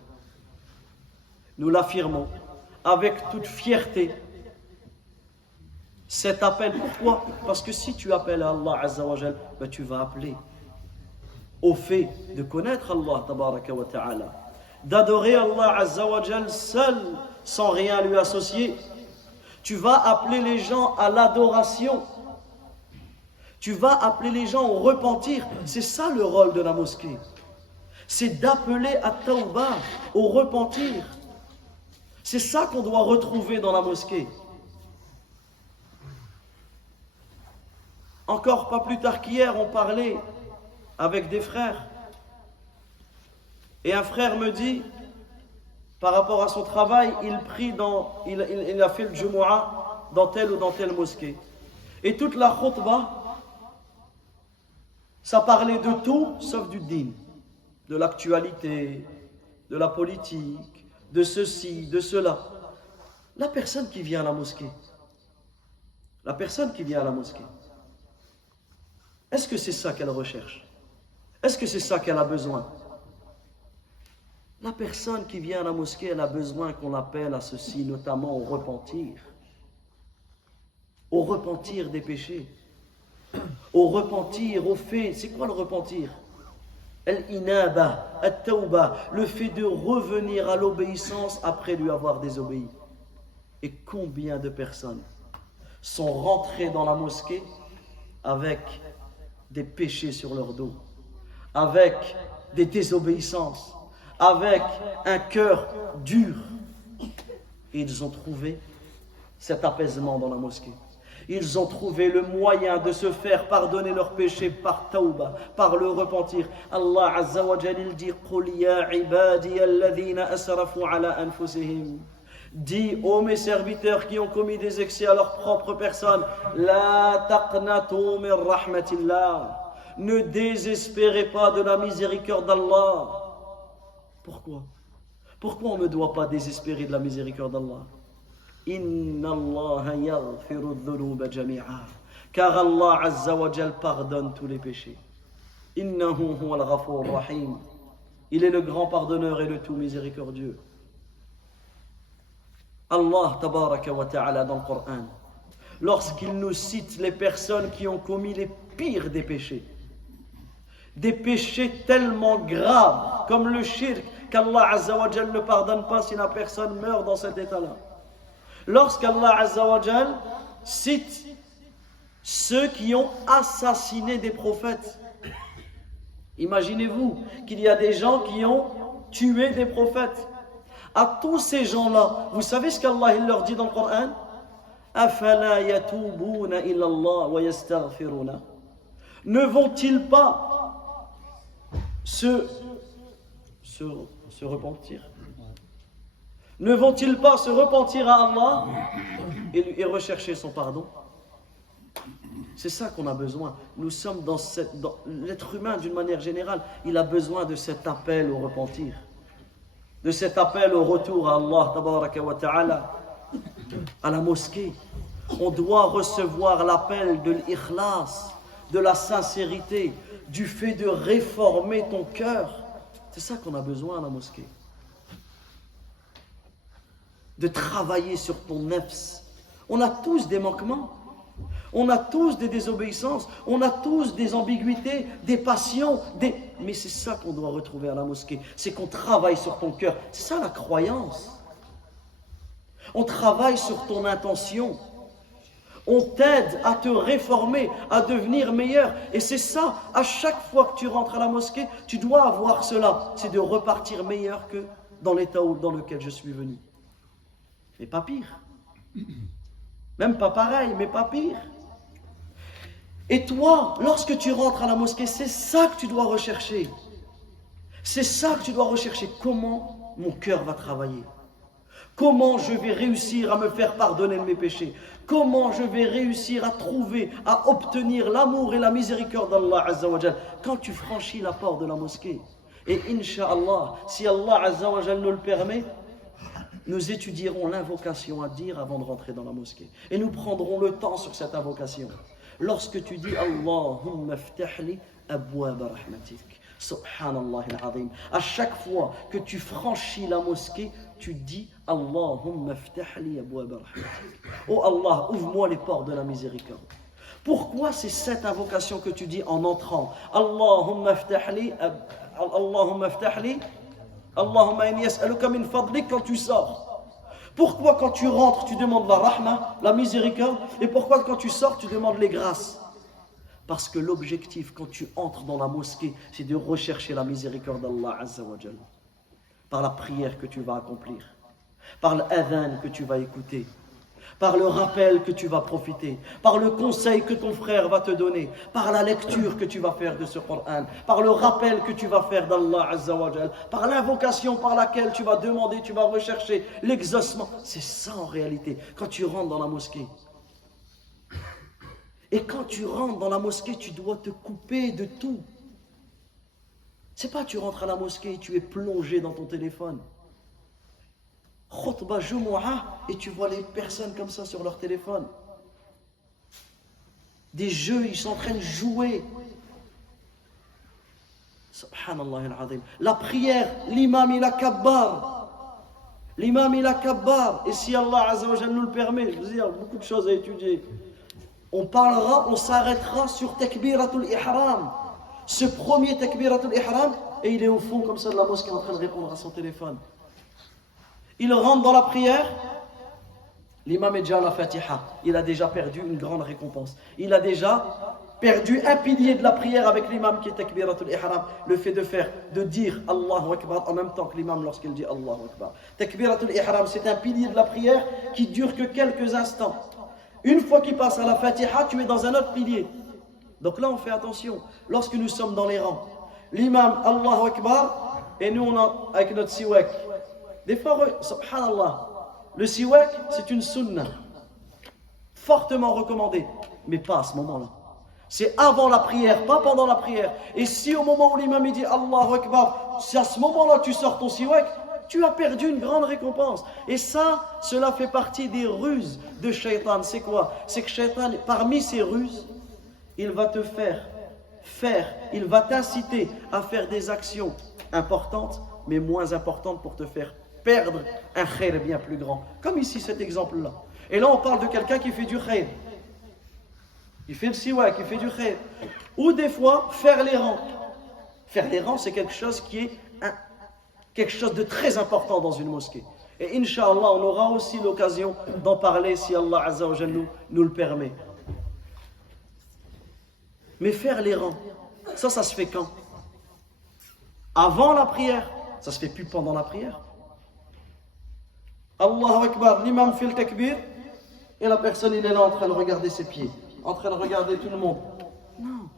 nous l'affirmons avec toute fierté. Cet appel, pourquoi? Parce que si tu appelles à Allah Azza wa Jal, ben tu vas appeler au fait de connaître Allah Tabaraka wa Ta'ala, d'adorer Allah Azza wa Jal seul, sans rien lui associer. Tu vas appeler les gens à l'adoration. Tu vas appeler les gens au repentir. C'est ça le rôle de la mosquée. C'est d'appeler à Tawbah, au repentir. C'est ça qu'on doit retrouver dans la mosquée. Encore pas plus tard qu'hier, on parlait avec des frères. Et un frère me dit, par rapport à son travail, il a fait le Jumu'ah dans telle ou dans telle mosquée. Et toute la khutbah, ça parlait de tout sauf du din, de l'actualité, de la politique, de ceci, de cela. La personne qui vient à la mosquée, est-ce que c'est ça qu'elle recherche? Est-ce que c'est ça qu'elle a besoin? La personne qui vient à la mosquée, elle a besoin qu'on l'appelle à ceci, notamment au repentir des péchés, au repentir, au fait. C'est quoi le repentir? Al-inaba, at-tawba, le fait de revenir à l'obéissance après lui avoir désobéi. Et combien de personnes sont rentrées dans la mosquée avec des péchés sur leur dos, avec des désobéissances, avec un cœur dur. Et ils ont trouvé cet apaisement dans la mosquée. Ils ont trouvé le moyen de se faire pardonner leurs péchés par tawbah, par le repentir. Allah Azza wa Jal, il dit Qul ya ibadi alladhina asrafu ala anfusihim. Dis ô mes serviteurs qui ont commis des excès à leur propre personne, la taqnatu min rahmatillah. Ne désespérez pas de la miséricorde d'Allah. Pourquoi? Pourquoi on ne doit pas désespérer de la miséricorde d'Allah? Inna Allah yaghfiru dhunuba jami'a. Car Allah Azza wa Jal pardonne tous les péchés. Innahu huwal ghafur rahim. Il est le grand pardonneur et le tout miséricordieux. Allah Tabaraka wa Ta'ala dans le Coran, lorsqu'il nous cite les personnes qui ont commis les pires des péchés tellement graves comme le shirk, qu'Allah Azza wa Jal ne pardonne pas si la personne meurt dans cet état-là. Lorsqu'Allah Azza wa Jal cite ceux qui ont assassiné des prophètes, imaginez-vous qu'il y a des gens qui ont tué des prophètes. À tous ces gens-là, vous savez ce qu'Allah il leur dit dans le Coran? Afala yatubuna illa Allah wa yastaghfiruna. Ne vont-ils pas se repentir? Ne vont-ils pas se repentir à Allah et rechercher son pardon? C'est ça qu'on a besoin. Nous sommes dans l'être humain d'une manière générale, il a besoin de cet appel au repentir, de cet appel au retour à Allah Tabaraka wa Ta'ala. À la mosquée, on doit recevoir l'appel de l'ikhlas, de la sincérité, du fait de réformer ton cœur. C'est ça qu'on a besoin à la mosquée. De travailler sur ton nefs. On a tous des manquements, on a tous des désobéissances, on a tous des ambiguïtés, des passions, mais c'est ça qu'on doit retrouver à la mosquée. C'est qu'on travaille sur ton cœur. C'est ça la croyance. On travaille sur ton intention. On t'aide à te réformer, à devenir meilleur. Et c'est ça, à chaque fois que tu rentres à la mosquée, tu dois avoir cela. C'est de repartir meilleur que dans l'état dans lequel je suis venu. Mais pas pire. Même pas pareil, mais pas pire. Et toi, lorsque tu rentres à la mosquée, c'est ça que tu dois rechercher. C'est ça que tu dois rechercher. Comment mon cœur va travailler? Comment je vais réussir à me faire pardonner de mes péchés? Comment je vais réussir à trouver, à obtenir l'amour et la miséricorde d'Allah Azza wa Jal? Quand tu franchis la porte de la mosquée, Et Inch'Allah, si Allah Azza wa Jal nous le permet, nous étudierons l'invocation à dire avant de rentrer dans la mosquée. Et nous prendrons le temps sur cette invocation. Lorsque tu dis Allahumma ftahli abwab rahmatik, subhanallah al-azim, à chaque fois que tu franchis la mosquée, tu dis Allahumma ftahli abwab rahmatik. Oh Allah, ouvre-moi les portes de la miséricorde. Pourquoi c'est cette invocation que tu dis en entrant? Allahumma ftahli, Allahumma ftahli, Allahumma inni as'aluka min fadlik quand tu sors. Pourquoi quand tu rentres tu demandes la rahma, la miséricorde, et pourquoi quand tu sors tu demandes les grâces? Parce que l'objectif quand tu entres dans la mosquée, c'est de rechercher la miséricorde d'Allah Azza wa Jalla. Par la prière que tu vas accomplir, par l'adhan que tu vas écouter, par le rappel que tu vas profiter, par le conseil que ton frère va te donner, par la lecture que tu vas faire de ce Coran, par le rappel que tu vas faire d'Allah Azza wa Jal, par l'invocation par laquelle tu vas demander, tu vas rechercher l'exaucement. C'est ça en réalité, quand tu rentres dans la mosquée. Et quand tu rentres dans la mosquée, tu dois te couper de tout. C'est pas tu rentres à la mosquée et tu es plongé dans ton téléphone. Khutbah Jumu'ah et tu vois les personnes comme ça sur leur téléphone. Des jeux, ils sont en train de jouer. Subhanallah al-azim. La prière, l'imam il a kabbar. L'imam il a kabbar. Et si Allah Azza wa Jalla nous le permet, je veux dire, beaucoup de choses à étudier. On parlera, on s'arrêtera sur Takbiratul Ihram. Ce premier Takbiratul Ihram, et il est au fond comme ça de la mosquée en train de répondre à son téléphone. Il rentre dans la prière, l'imam est déjà à la Fatiha. Il a déjà perdu une grande récompense. Il a déjà perdu un pilier de la prière avec l'imam qui est Takbiratul Ihram. Le fait de dire Allahu Akbar en même temps que l'imam lorsqu'il dit Allahu Akbar. Takbiratul Ihram, c'est un pilier de la prière qui dure que quelques instants. Une fois qu'il passe à la Fatiha, tu es dans un autre pilier. Donc là, on fait attention. Lorsque nous sommes dans les rangs, l'imam Allahu Akbar et nous on a avec notre siwak. Des fois, subhanallah, le siwak, c'est une sunna, fortement recommandée, mais pas à ce moment-là. C'est avant la prière, pas pendant la prière. Et si au moment où l'imam dit Allahu Akbar, si à ce moment-là tu sors ton siwak, tu as perdu une grande récompense. Et ça, cela fait partie des ruses de Shaitan. C'est quoi? C'est que Shaitan, parmi ses ruses, il va te il va t'inciter à faire des actions importantes, mais moins importantes pour te faire perdre un khair bien plus grand. Comme ici cet exemple-là. Et là on parle de quelqu'un qui fait du khair. Il fait le siwak, il fait du khair. Ou des fois, faire les rangs. Faire les rangs, c'est quelque chose qui est quelque chose de très important dans une mosquée. Et Inch'Allah, on aura aussi l'occasion d'en parler si Allah Azza wa Jalla nous le permet. Mais faire les rangs, ça se fait quand? Avant la prière. Ça se fait plus pendant la prière. Allahu Akbar, l'imam fait le takbir et la personne il est là en train de regarder ses pieds, en train de regarder tout le monde. Non,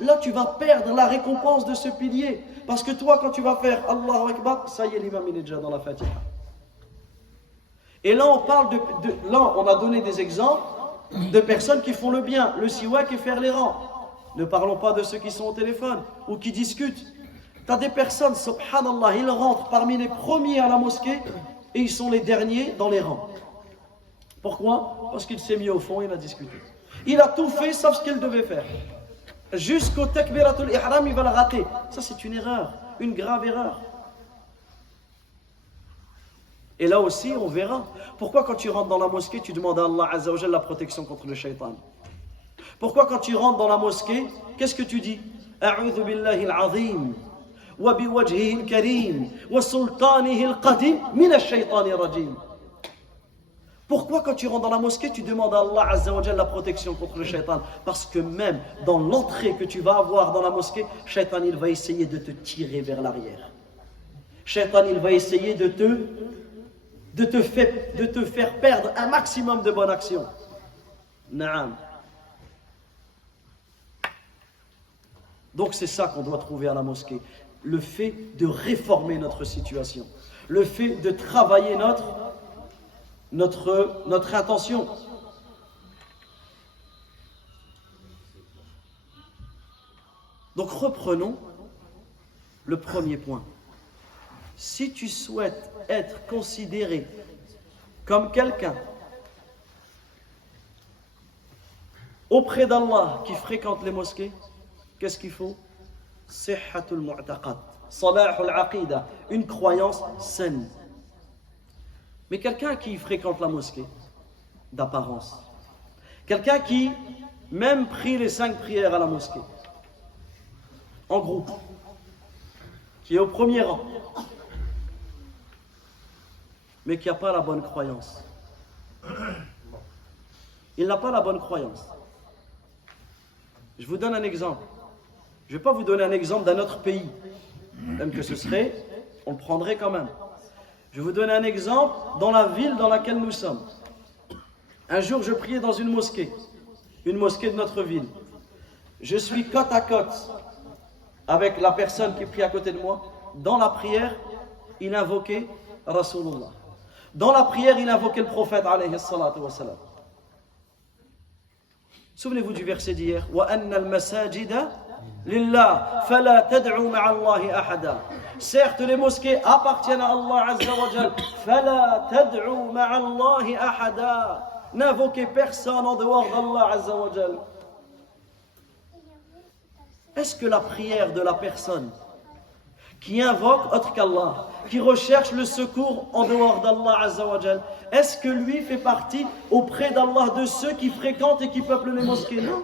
là tu vas perdre la récompense de ce pilier. Parce que toi quand tu vas faire Allahu Akbar, ça y est l'imam il est déjà dans la Fatiha. Et là on parle là on a donné des exemples de personnes qui font le bien, le siwak et faire les rangs. Ne parlons pas de ceux qui sont au téléphone ou qui discutent. Tu as des personnes, subhanallah, ils rentrent parmi les premiers à la mosquée et ils sont les derniers dans les rangs. Pourquoi? Parce qu'il s'est mis au fond et il a discuté. Il a tout fait sauf ce qu'il devait faire. Jusqu'au Takbiratul Ihram, il va le rater. Ça, c'est une erreur, une grave erreur. Et là aussi, on verra. Pourquoi quand tu rentres dans la mosquée, tu demandes à Allah Azza wa Jalla la protection contre le shaitan? Pourquoi quand tu rentres dans la mosquée, qu'est-ce que tu dis? A'udhu billahi al-azim. وبوجهه الكريم وسلطانه القديم من الشيطان الرجيم. Pourquoi quand tu rentres dans la mosquée tu demandes à Allah Azza wa Jalla la protection contre le shaitan? Parce que même dans l'entrée que tu vas avoir dans la mosquée, shaitan il va essayer de te tirer vers l'arrière. Shaitan il va essayer de te faire perdre un maximum de bonnes actions. Naam. Donc c'est ça qu'on doit trouver à la mosquée. Le fait de réformer notre situation. Le fait de travailler notre intention. Donc reprenons Le premier point. Si tu souhaites être considéré comme quelqu'un auprès d'Allah qui fréquente les mosquées, qu'est-ce qu'il faut? Sihhatul mu'taqad, salahul aqida, une croyance saine. Mais quelqu'un qui fréquente la mosquée, d'apparence, quelqu'un qui même prie les 5 prières à la mosquée, en groupe, qui est au premier rang, mais qui n'a pas la bonne croyance. Il n'a pas la bonne croyance. Je vous donne un exemple. Je ne vais pas vous donner un exemple d'un autre pays, même que ce serait, on le prendrait quand même. Je vais vous donner un exemple dans la ville dans laquelle nous sommes. Un jour, je priais dans une mosquée de notre ville. Je suis côte à côte avec la personne qui prie à côté de moi. Dans la prière, il invoquait Rasulullah. Dans la prière, il invoquait le prophète alayhi salatu wa salam. Souvenez-vous du verset d'hier. Wa anna al-masajida lillah fala tad'u ma'a Allahi ahada. Certes, les mosquées appartiennent à Allah azza wa jal. Fala tad'u ma'a Allahi ahada. N'invoquez personne en dehors d'Allah azza wa jal. Est-ce que la prière de la personne qui invoque autre qu'Allah, qui recherche le secours en dehors d'Allah azza wa jal, est-ce que lui fait partie auprès d'Allah de ceux qui fréquentent et qui peuplent les mosquées? Non.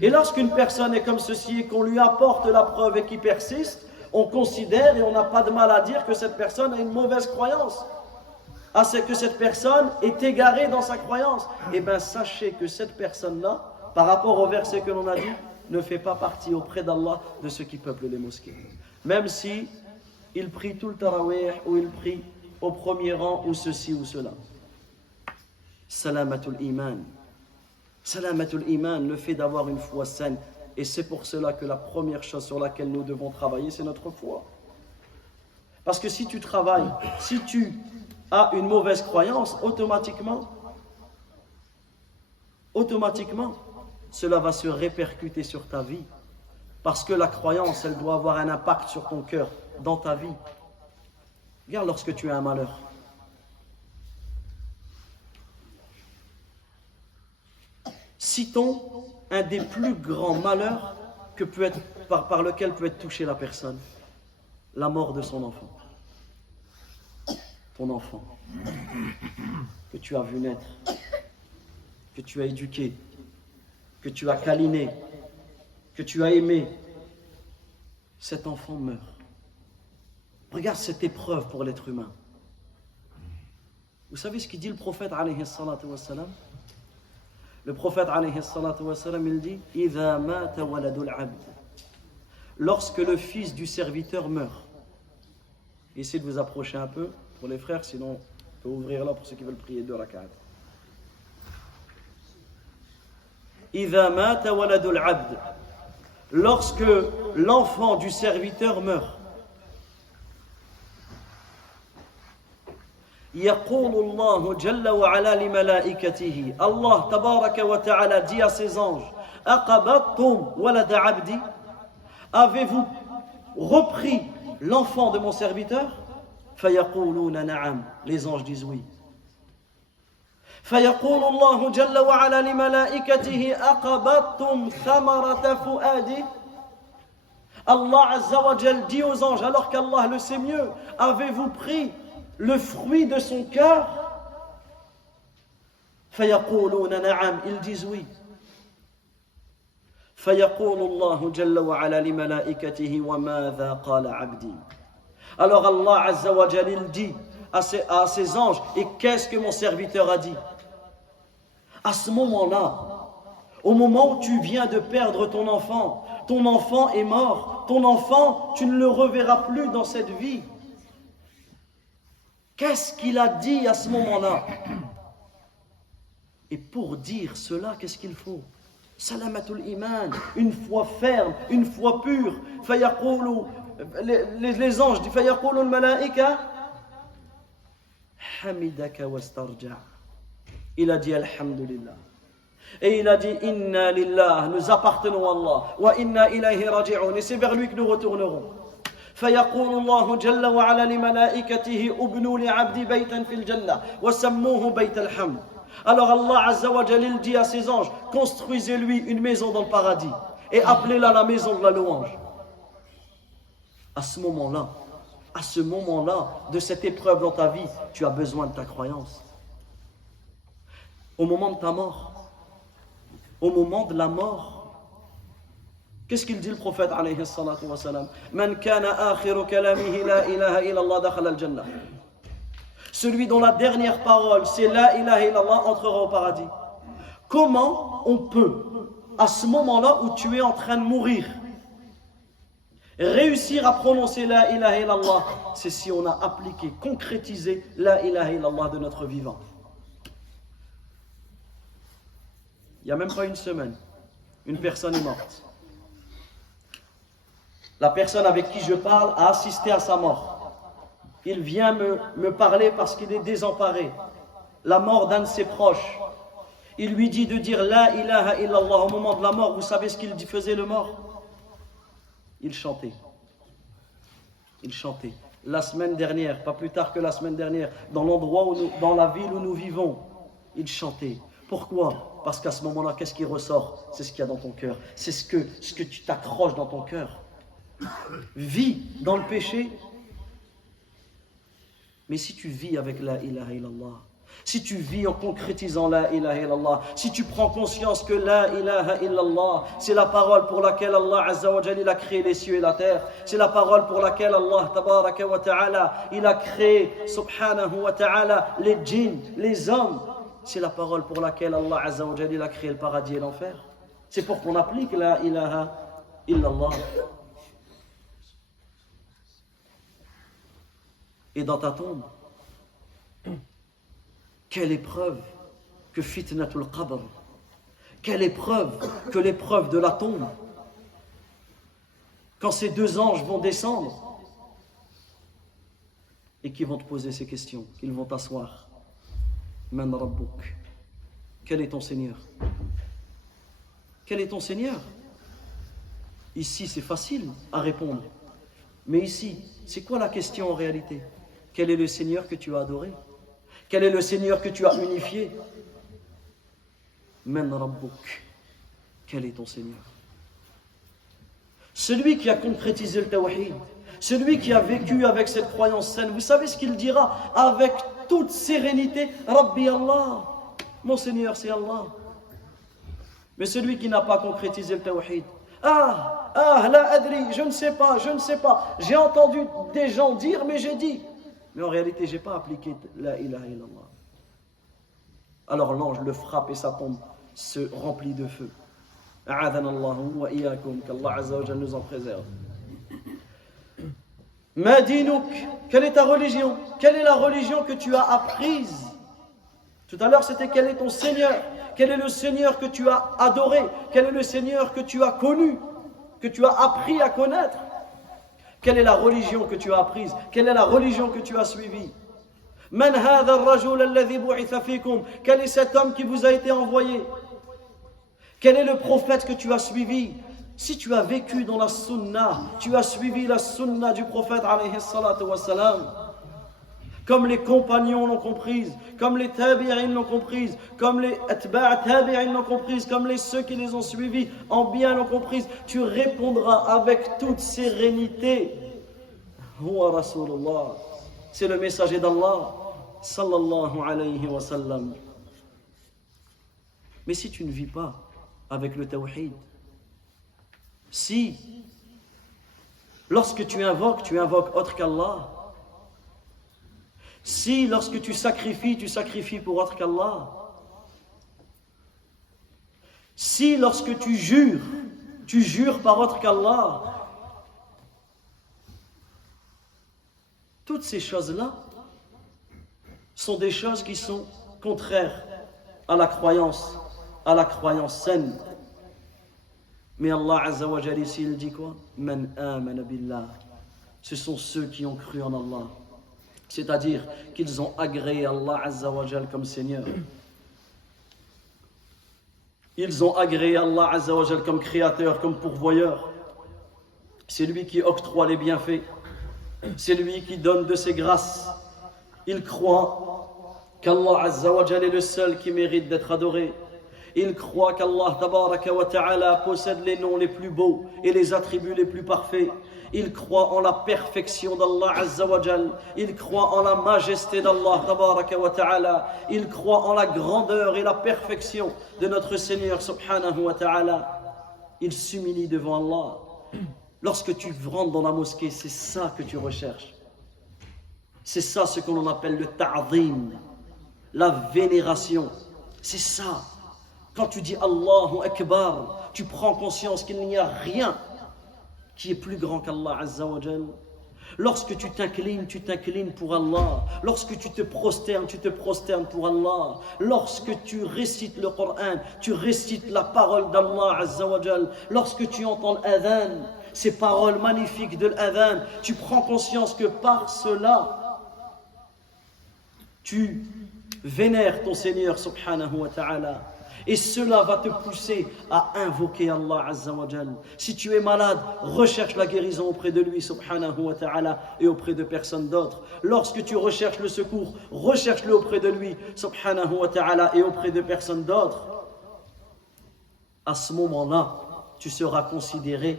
Et lorsqu'une personne est comme ceci et qu'on lui apporte la preuve et qu'il persiste, on considère et on n'a pas de mal à dire que cette personne a une mauvaise croyance, que cette personne est égarée dans sa croyance. Eh bien sachez que cette personne-là, par rapport au verset que l'on a dit, ne fait pas partie auprès d'Allah de ceux qui peuplent les mosquées. Même si il prie tout le tarawih ou il prie au premier rang ou ceci ou cela. Salamatul iman. Salamatul iman, le fait d'avoir une foi saine. Et c'est pour cela que la première chose sur laquelle nous devons travailler, c'est notre foi. Parce que si tu travailles, si tu as une mauvaise croyance, automatiquement, cela va se répercuter sur ta vie. Parce que la croyance, elle doit avoir un impact sur ton cœur, dans ta vie. Regarde lorsque tu as un malheur. Citons un des plus grands malheurs que peut être, par lequel peut être touchée la personne. La mort de son enfant. Ton enfant. Que tu as vu naître. Que tu as éduqué. Que tu as câliné, que tu as aimé, cet enfant meurt. Regarde cette épreuve pour l'être humain. Vous savez ce qu'il dit le prophète alayhi salatu wa salam? Le prophète alayhi salatu wa salam, il dit Idha mata waladul abd. Lorsque le fils du serviteur meurt. Essayez de vous approcher un peu pour les frères, sinon on peut ouvrir là pour ceux qui veulent prier 2 rak'at. Idha mata waladul abd. Lorsque l'enfant du serviteur meurt. يقول الله جل وعلا لملائكته. Allah tabaraka wa ta'ala dit à ses anges أقبضتم ولد عبدي. Avez-vous repris l'enfant de mon serviteur? فيقولون نعم. Les anges disent oui. فيقول الله جل وعلا لملائكته أقبضتم ثمرة فؤاده. Allah Azza wa Jal dit aux anges, alors qu'Allah le sait mieux, avez-vous pris le fruit de son cœur? فيقولون نعم. Ils disent oui. فيقول الله جل وعلا لملائكته وماذا قال عبدي. Alors Allah Azza wa Jal il dit à ses anges, et qu'est-ce que mon serviteur a dit? À ce moment-là, au moment où tu viens de perdre ton enfant est mort, ton enfant, tu ne le reverras plus dans cette vie. Qu'est-ce qu'il a dit à ce moment-là? Et pour dire cela, qu'est-ce qu'il faut? Salamatul iman, une foi ferme, une foi pure. Les anges disent Fayaqulu al-malaika Hamidaka wastarja. Il a dit Alhamdulillah. Et il a dit Inna lillah, nous appartenons à Allah, wa inna ilayhi raji'un, et c'est vers lui que nous retournerons. فيقول الله جل وعلا لملائكته ابنوا لعبدي بيتا في الجنة وسموه بيت الحمد. Alors Allah Azza wa Jalla il dit à ses anges, construisez-lui une maison dans le paradis et appelez-la la maison de la louange. À ce moment-là de cette épreuve dans ta vie, tu as besoin de ta croyance. Au moment de ta mort, au moment de la mort, qu'est-ce qu'il dit le prophète alayhi salatu wa salam? Man kana akhiru kalamihi la ilaha illallah dakhala al-jannah. Celui dont la dernière parole c'est la ilaha illallah entrera au paradis. Comment on peut, à ce moment-là où tu es en train de mourir, réussir à prononcer la ilaha illallah? C'est si on a appliqué, concrétisé la ilaha illallah de notre vivant. Il n'y a même pas une semaine, une personne est morte. La personne avec qui je parle a assisté à sa mort. Il vient me parler parce qu'il est désemparé. La mort d'un de ses proches. Il lui dit de dire la ilaha illallah au moment de la mort. Vous savez ce qu'il faisait le mort? Il chantait. Il chantait. La semaine dernière, pas plus tard que la semaine dernière, dans l'endroit dans la ville où nous vivons, il chantait. Pourquoi? Parce qu'à ce moment-là, qu'est-ce qui ressort? C'est ce qu'il y a dans ton cœur. C'est ce que tu t'accroches dans ton cœur. Vis dans le péché. Mais si tu vis avec la ilaha illallah, si tu vis en concrétisant la ilaha illallah, si tu prends conscience que la ilaha illallah, c'est la parole pour laquelle Allah Azza wa Jalla a créé les cieux et la terre, c'est la parole pour laquelle Allah Tabaraka wa Ta'ala, il a créé Subhanahu wa Ta'ala les djinns, les hommes, c'est la parole pour laquelle Allah Azza wa Jalla a créé le paradis et l'enfer. C'est pour qu'on applique la ilaha illallah. Et dans ta tombe, quelle épreuve que fitnatul qabr, quelle épreuve que l'épreuve de la tombe. Quand ces deux anges vont descendre et qui vont te poser ces questions, qu'ils vont t'asseoir. Man rabbuk, quel est ton Seigneur? Quel est ton Seigneur? Ici c'est facile à répondre, mais ici c'est quoi la question en réalité? Quel est le Seigneur que tu as adoré? Quel est le Seigneur que tu as unifié? Man rabbuk, quel est ton Seigneur? Celui qui a concrétisé le tawhid, celui qui a vécu avec cette croyance saine, vous savez ce qu'il dira avec toute sérénité? Rabbi Allah, mon Seigneur c'est Allah. Mais celui qui n'a pas concrétisé le tawhid, la adri, je ne sais pas, j'ai entendu des gens dire mais j'ai dit, mais en réalité j'ai pas appliqué la ilaha illallah. Alors l'ange le frappe et sa tombe se remplit de feu. A'adana Allahu wa iyyakum, qu'Allah Azza wa Jalla nous en préserve. Ma dinuk, quelle est ta religion? Quelle est la religion que tu as apprise? Tout à l'heure c'était quel est ton Seigneur? Quel est le Seigneur que tu as adoré? Quel est le Seigneur que tu as connu? Que tu as appris à connaître? Quelle est la religion que tu as apprise? Quelle est la religion que tu as suivie? Man hadha ar-rajul alladhi bu'itha fikum? Quel est cet homme qui vous a été envoyé? Quel est le prophète que tu as suivi? Si tu as vécu dans la sunna, tu as suivi la sunna du prophète alayhi salatu wa salam, comme les compagnons l'ont comprise, comme les tabi'in l'ont comprise, comme les atba' tabi'in l'ont comprise, comme ceux qui les ont suivis en bien l'ont comprise, tu répondras avec toute sérénité. Huwa Rasulullah, c'est le messager d'Allah, sallallahu alayhi wa sallam. Mais si tu ne vis pas avec le tawhid, si lorsque tu invoques autre qu'Allah, si lorsque tu sacrifies pour autre qu'Allah, si lorsque tu jures par autre qu'Allah, toutes ces choses-là sont des choses qui sont contraires à la croyance saine. Mais Allah Azza wa Jalla ici il dit quoi? Man amana billah. Ce sont ceux qui ont cru en Allah. C'est-à-dire qu'ils ont agréé Allah Azza wa Jalla comme Seigneur. Ils ont agréé Allah Azza wa Jal comme créateur, comme pourvoyeur. C'est lui qui octroie les bienfaits. C'est lui qui donne de ses grâces. Ils croient qu'Allah Azza wa Jal est le seul qui mérite d'être adoré. Ils croient qu'Allah Tabaraka wa Ta'ala possède les noms les plus beaux et les attributs les plus parfaits. Ils croient en la perfection d'Allah Azza wa Jal. Ils croient en la majesté d'Allah Tabaraka wa Ta'ala. Ils croient en la grandeur et la perfection de notre Seigneur Subhanahu wa Ta'ala. Ils s'humilient devant Allah. Lorsque tu rentres dans la mosquée, c'est ça que tu recherches. C'est ça ce qu'on appelle le ta'zim, la vénération. C'est ça. Quand tu dis Allahu Akbar, tu prends conscience qu'il n'y a rien qui est plus grand qu'Allah Azza wa Jal. Lorsque tu t'inclines pour Allah. Lorsque tu te prosternes pour Allah. Lorsque tu récites le Coran, tu récites la parole d'Allah Azza wa Jal. Lorsque tu entends l'adhan, ces paroles magnifiques de l'adhan, tu prends conscience que par cela, tu vénères ton Seigneur subhanahu wa ta'ala. Et cela va te pousser à invoquer Allah Azza wa Jal. Si tu es malade, recherche la guérison auprès de lui subhanahu wa ta'ala et auprès de personne d'autre. Lorsque tu recherches le secours, recherche-le auprès de lui subhanahu wa ta'ala et auprès de personne d'autre. À ce moment-là, tu seras considéré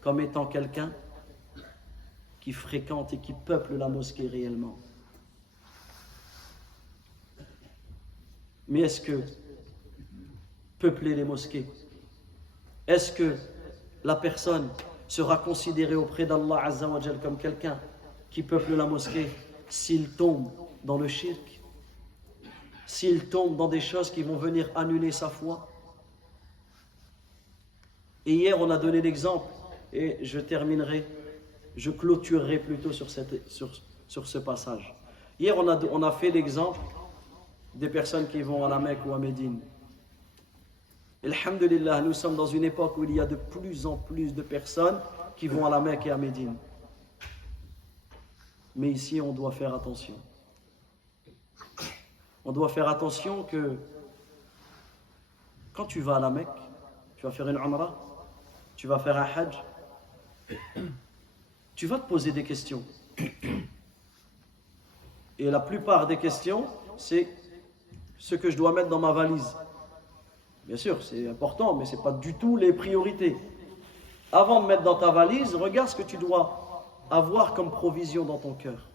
comme étant quelqu'un qui fréquente et qui peuple la mosquée réellement. Mais est-ce que peupler les mosquées, est-ce que la personne sera considérée auprès d'Allah Azza wa Jal comme quelqu'un qui peuple la mosquée s'il tombe dans le shirk, s'il tombe dans des choses qui vont venir annuler sa foi? Et hier on a donné l'exemple, et je clôturerai plutôt sur ce passage. Hier on a fait l'exemple des personnes qui vont à la Mecque ou à Médine. Alhamdulillah, nous sommes dans une époque où il y a de plus en plus de personnes qui vont à la Mecque et à Médine. Mais ici, on doit faire attention. On doit faire attention que quand tu vas à la Mecque, tu vas faire une umrah, tu vas faire un hajj, tu vas te poser des questions. Et la plupart des questions, c'est ce que je dois mettre dans ma valise. Bien sûr, c'est important, mais ce n'est pas du tout les priorités. Avant de mettre dans ta valise, regarde ce que tu dois avoir comme provision dans ton cœur.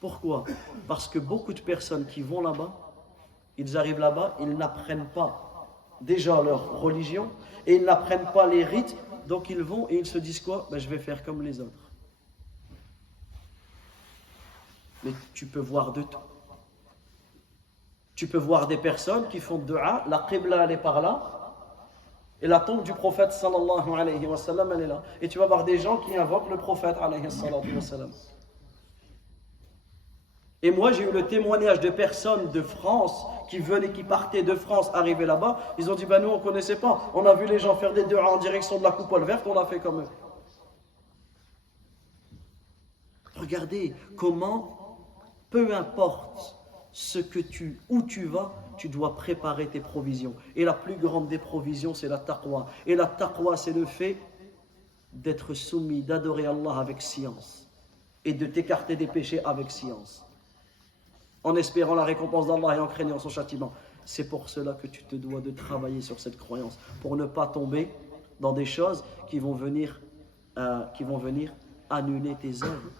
Pourquoi? Parce que beaucoup de personnes qui vont là-bas, ils arrivent là-bas, ils n'apprennent pas déjà leur religion et ils n'apprennent pas les rites, donc ils vont et ils se disent quoi? Je vais faire comme les autres. Mais tu peux voir de tout. Tu peux voir des personnes qui font dua, la qibla elle est par là, et la tombe du prophète sallallahu alayhi wa sallam elle est là. Et tu vas voir des gens qui invoquent le prophète alayhi wa sallam. Et moi j'ai eu le témoignage de personnes de France qui venaient, qui partaient de France, arrivaient là-bas, ils ont dit nous on ne connaissait pas, on a vu les gens faire des dua en direction de la coupole verte, on a fait comme eux. Regardez comment, peu importe où tu vas, tu dois préparer tes provisions. Et la plus grande des provisions, c'est la taqwa. Et la taqwa, c'est le fait d'être soumis, d'adorer Allah avec science. Et de t'écarter des péchés avec science. En espérant la récompense d'Allah et en craignant son châtiment. C'est pour cela que tu te dois de travailler sur cette croyance. Pour ne pas tomber dans des choses qui vont venir annuler tes œuvres.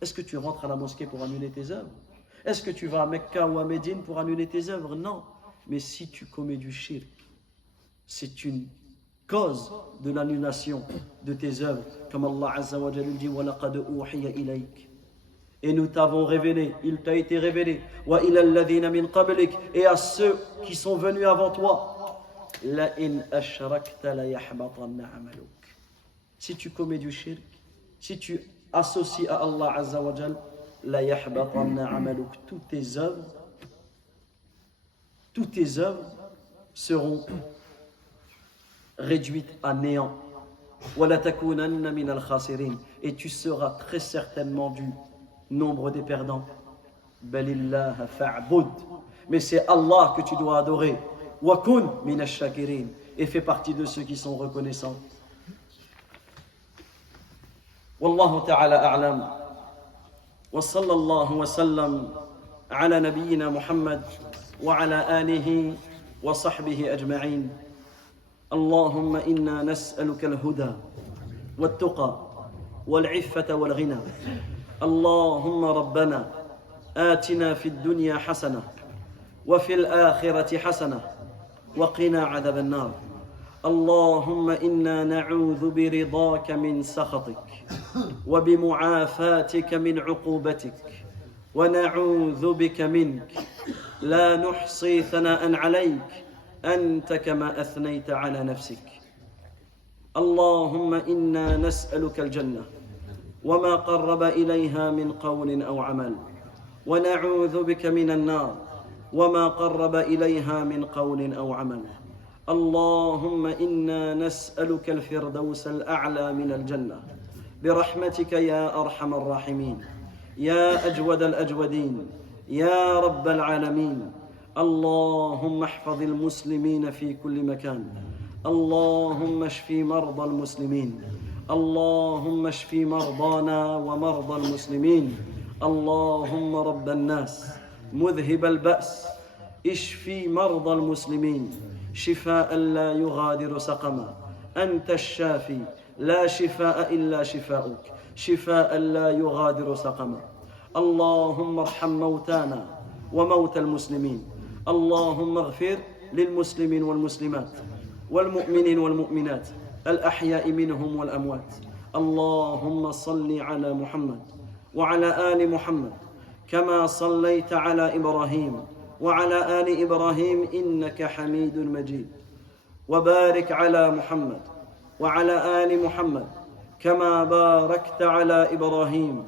Est-ce que tu rentres à la mosquée pour annuler tes œuvres? Est-ce que tu vas à Mecca ou à Médine pour annuler tes œuvres? Non. Mais si tu commets du shirk, c'est une cause de l'annulation de tes œuvres. Comme Allah Azza wa Jalla dit, وَلَقَدْ أُوحِيَ إِلَيْكَ. Et nous t'avons révélé, il t'a été révélé, وَإِلَى الَّذِينَ مِنْ قَبْلِكَ. Et à ceux qui sont venus avant toi, لَإِنْ أَشْرَكْتَ لَيَحْبَطَنَّ عَمَلُكَ. Si tu commets du shirk, si tu associes à Allah Azza wa Jalla, la yahbatanna amaluk, toutes tes œuvres seront réduites à néant. Wala takunanna min al-khasirin, et tu seras très certainement du nombre des perdants. Balillah fa'bud, mais c'est Allah que tu dois adorer. wa kun min ash-shakirin, et fais partie de ceux qui sont reconnaissants. Wallahu ta'ala a'lam. Wa sallallahu wa sallam ala nabiyyina Muhammad wa ala alihi wa sahbihi ajma'in. Allahumma inna nas'aluka al-huda wat-tuqa wal-'iffata wal-ghina. Allahumma rabbana آتنا في الدنيا حسنة وفي الآخرة حسنة وقنا عذاب النار. اللهم إنا نعوذ برضاك من سخطك وبمعافاتك من عقوبتك ونعوذ بك منك لا نحصي ثناء عليك أنت كما أثنيت على نفسك. اللهم إنا نسألك الجنة وما قرب إليها من قول أو عمل ونعوذ بك من النار وما قرب إليها من قول أو عمل. اللهم إنا نسألك الفردوس الأعلى من الجنة برحمتك يا أرحم الراحمين يا أجود الأجودين يا رب العالمين. اللهم احفظ المسلمين في كل مكان. اللهم اشف مرضى المسلمين. اللهم اشف مرضانا ومرضى المسلمين. اللهم رب الناس مذهب البأس اشفي مرضى المسلمين شفاء لا يغادر سقما. أنت الشافي لا شفاء إلا شفاؤك شفاء لا يغادر سقما. اللهم ارحم موتانا وموتى المسلمين. اللهم اغفر للمسلمين والمسلمات والمؤمنين والمؤمنات الأحياء منهم والأموات. اللهم صل على محمد وعلى آل محمد كما صليت على إبراهيم وعلى آل إبراهيم إنك حميد مجيد. وبارك على محمد وعلى آل محمد كما باركت على إبراهيم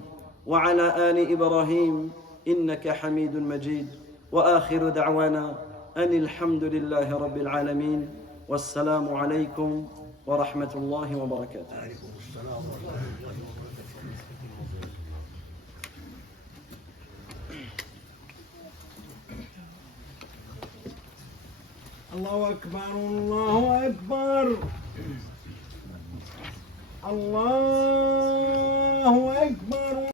وعلى آل إبراهيم إنك حميد مجيد. وآخر دعوانا أن الحمد لله رب العالمين والسلام عليكم ورحمة الله وبركاته. الله أكبر الله أكبر الله أكبر.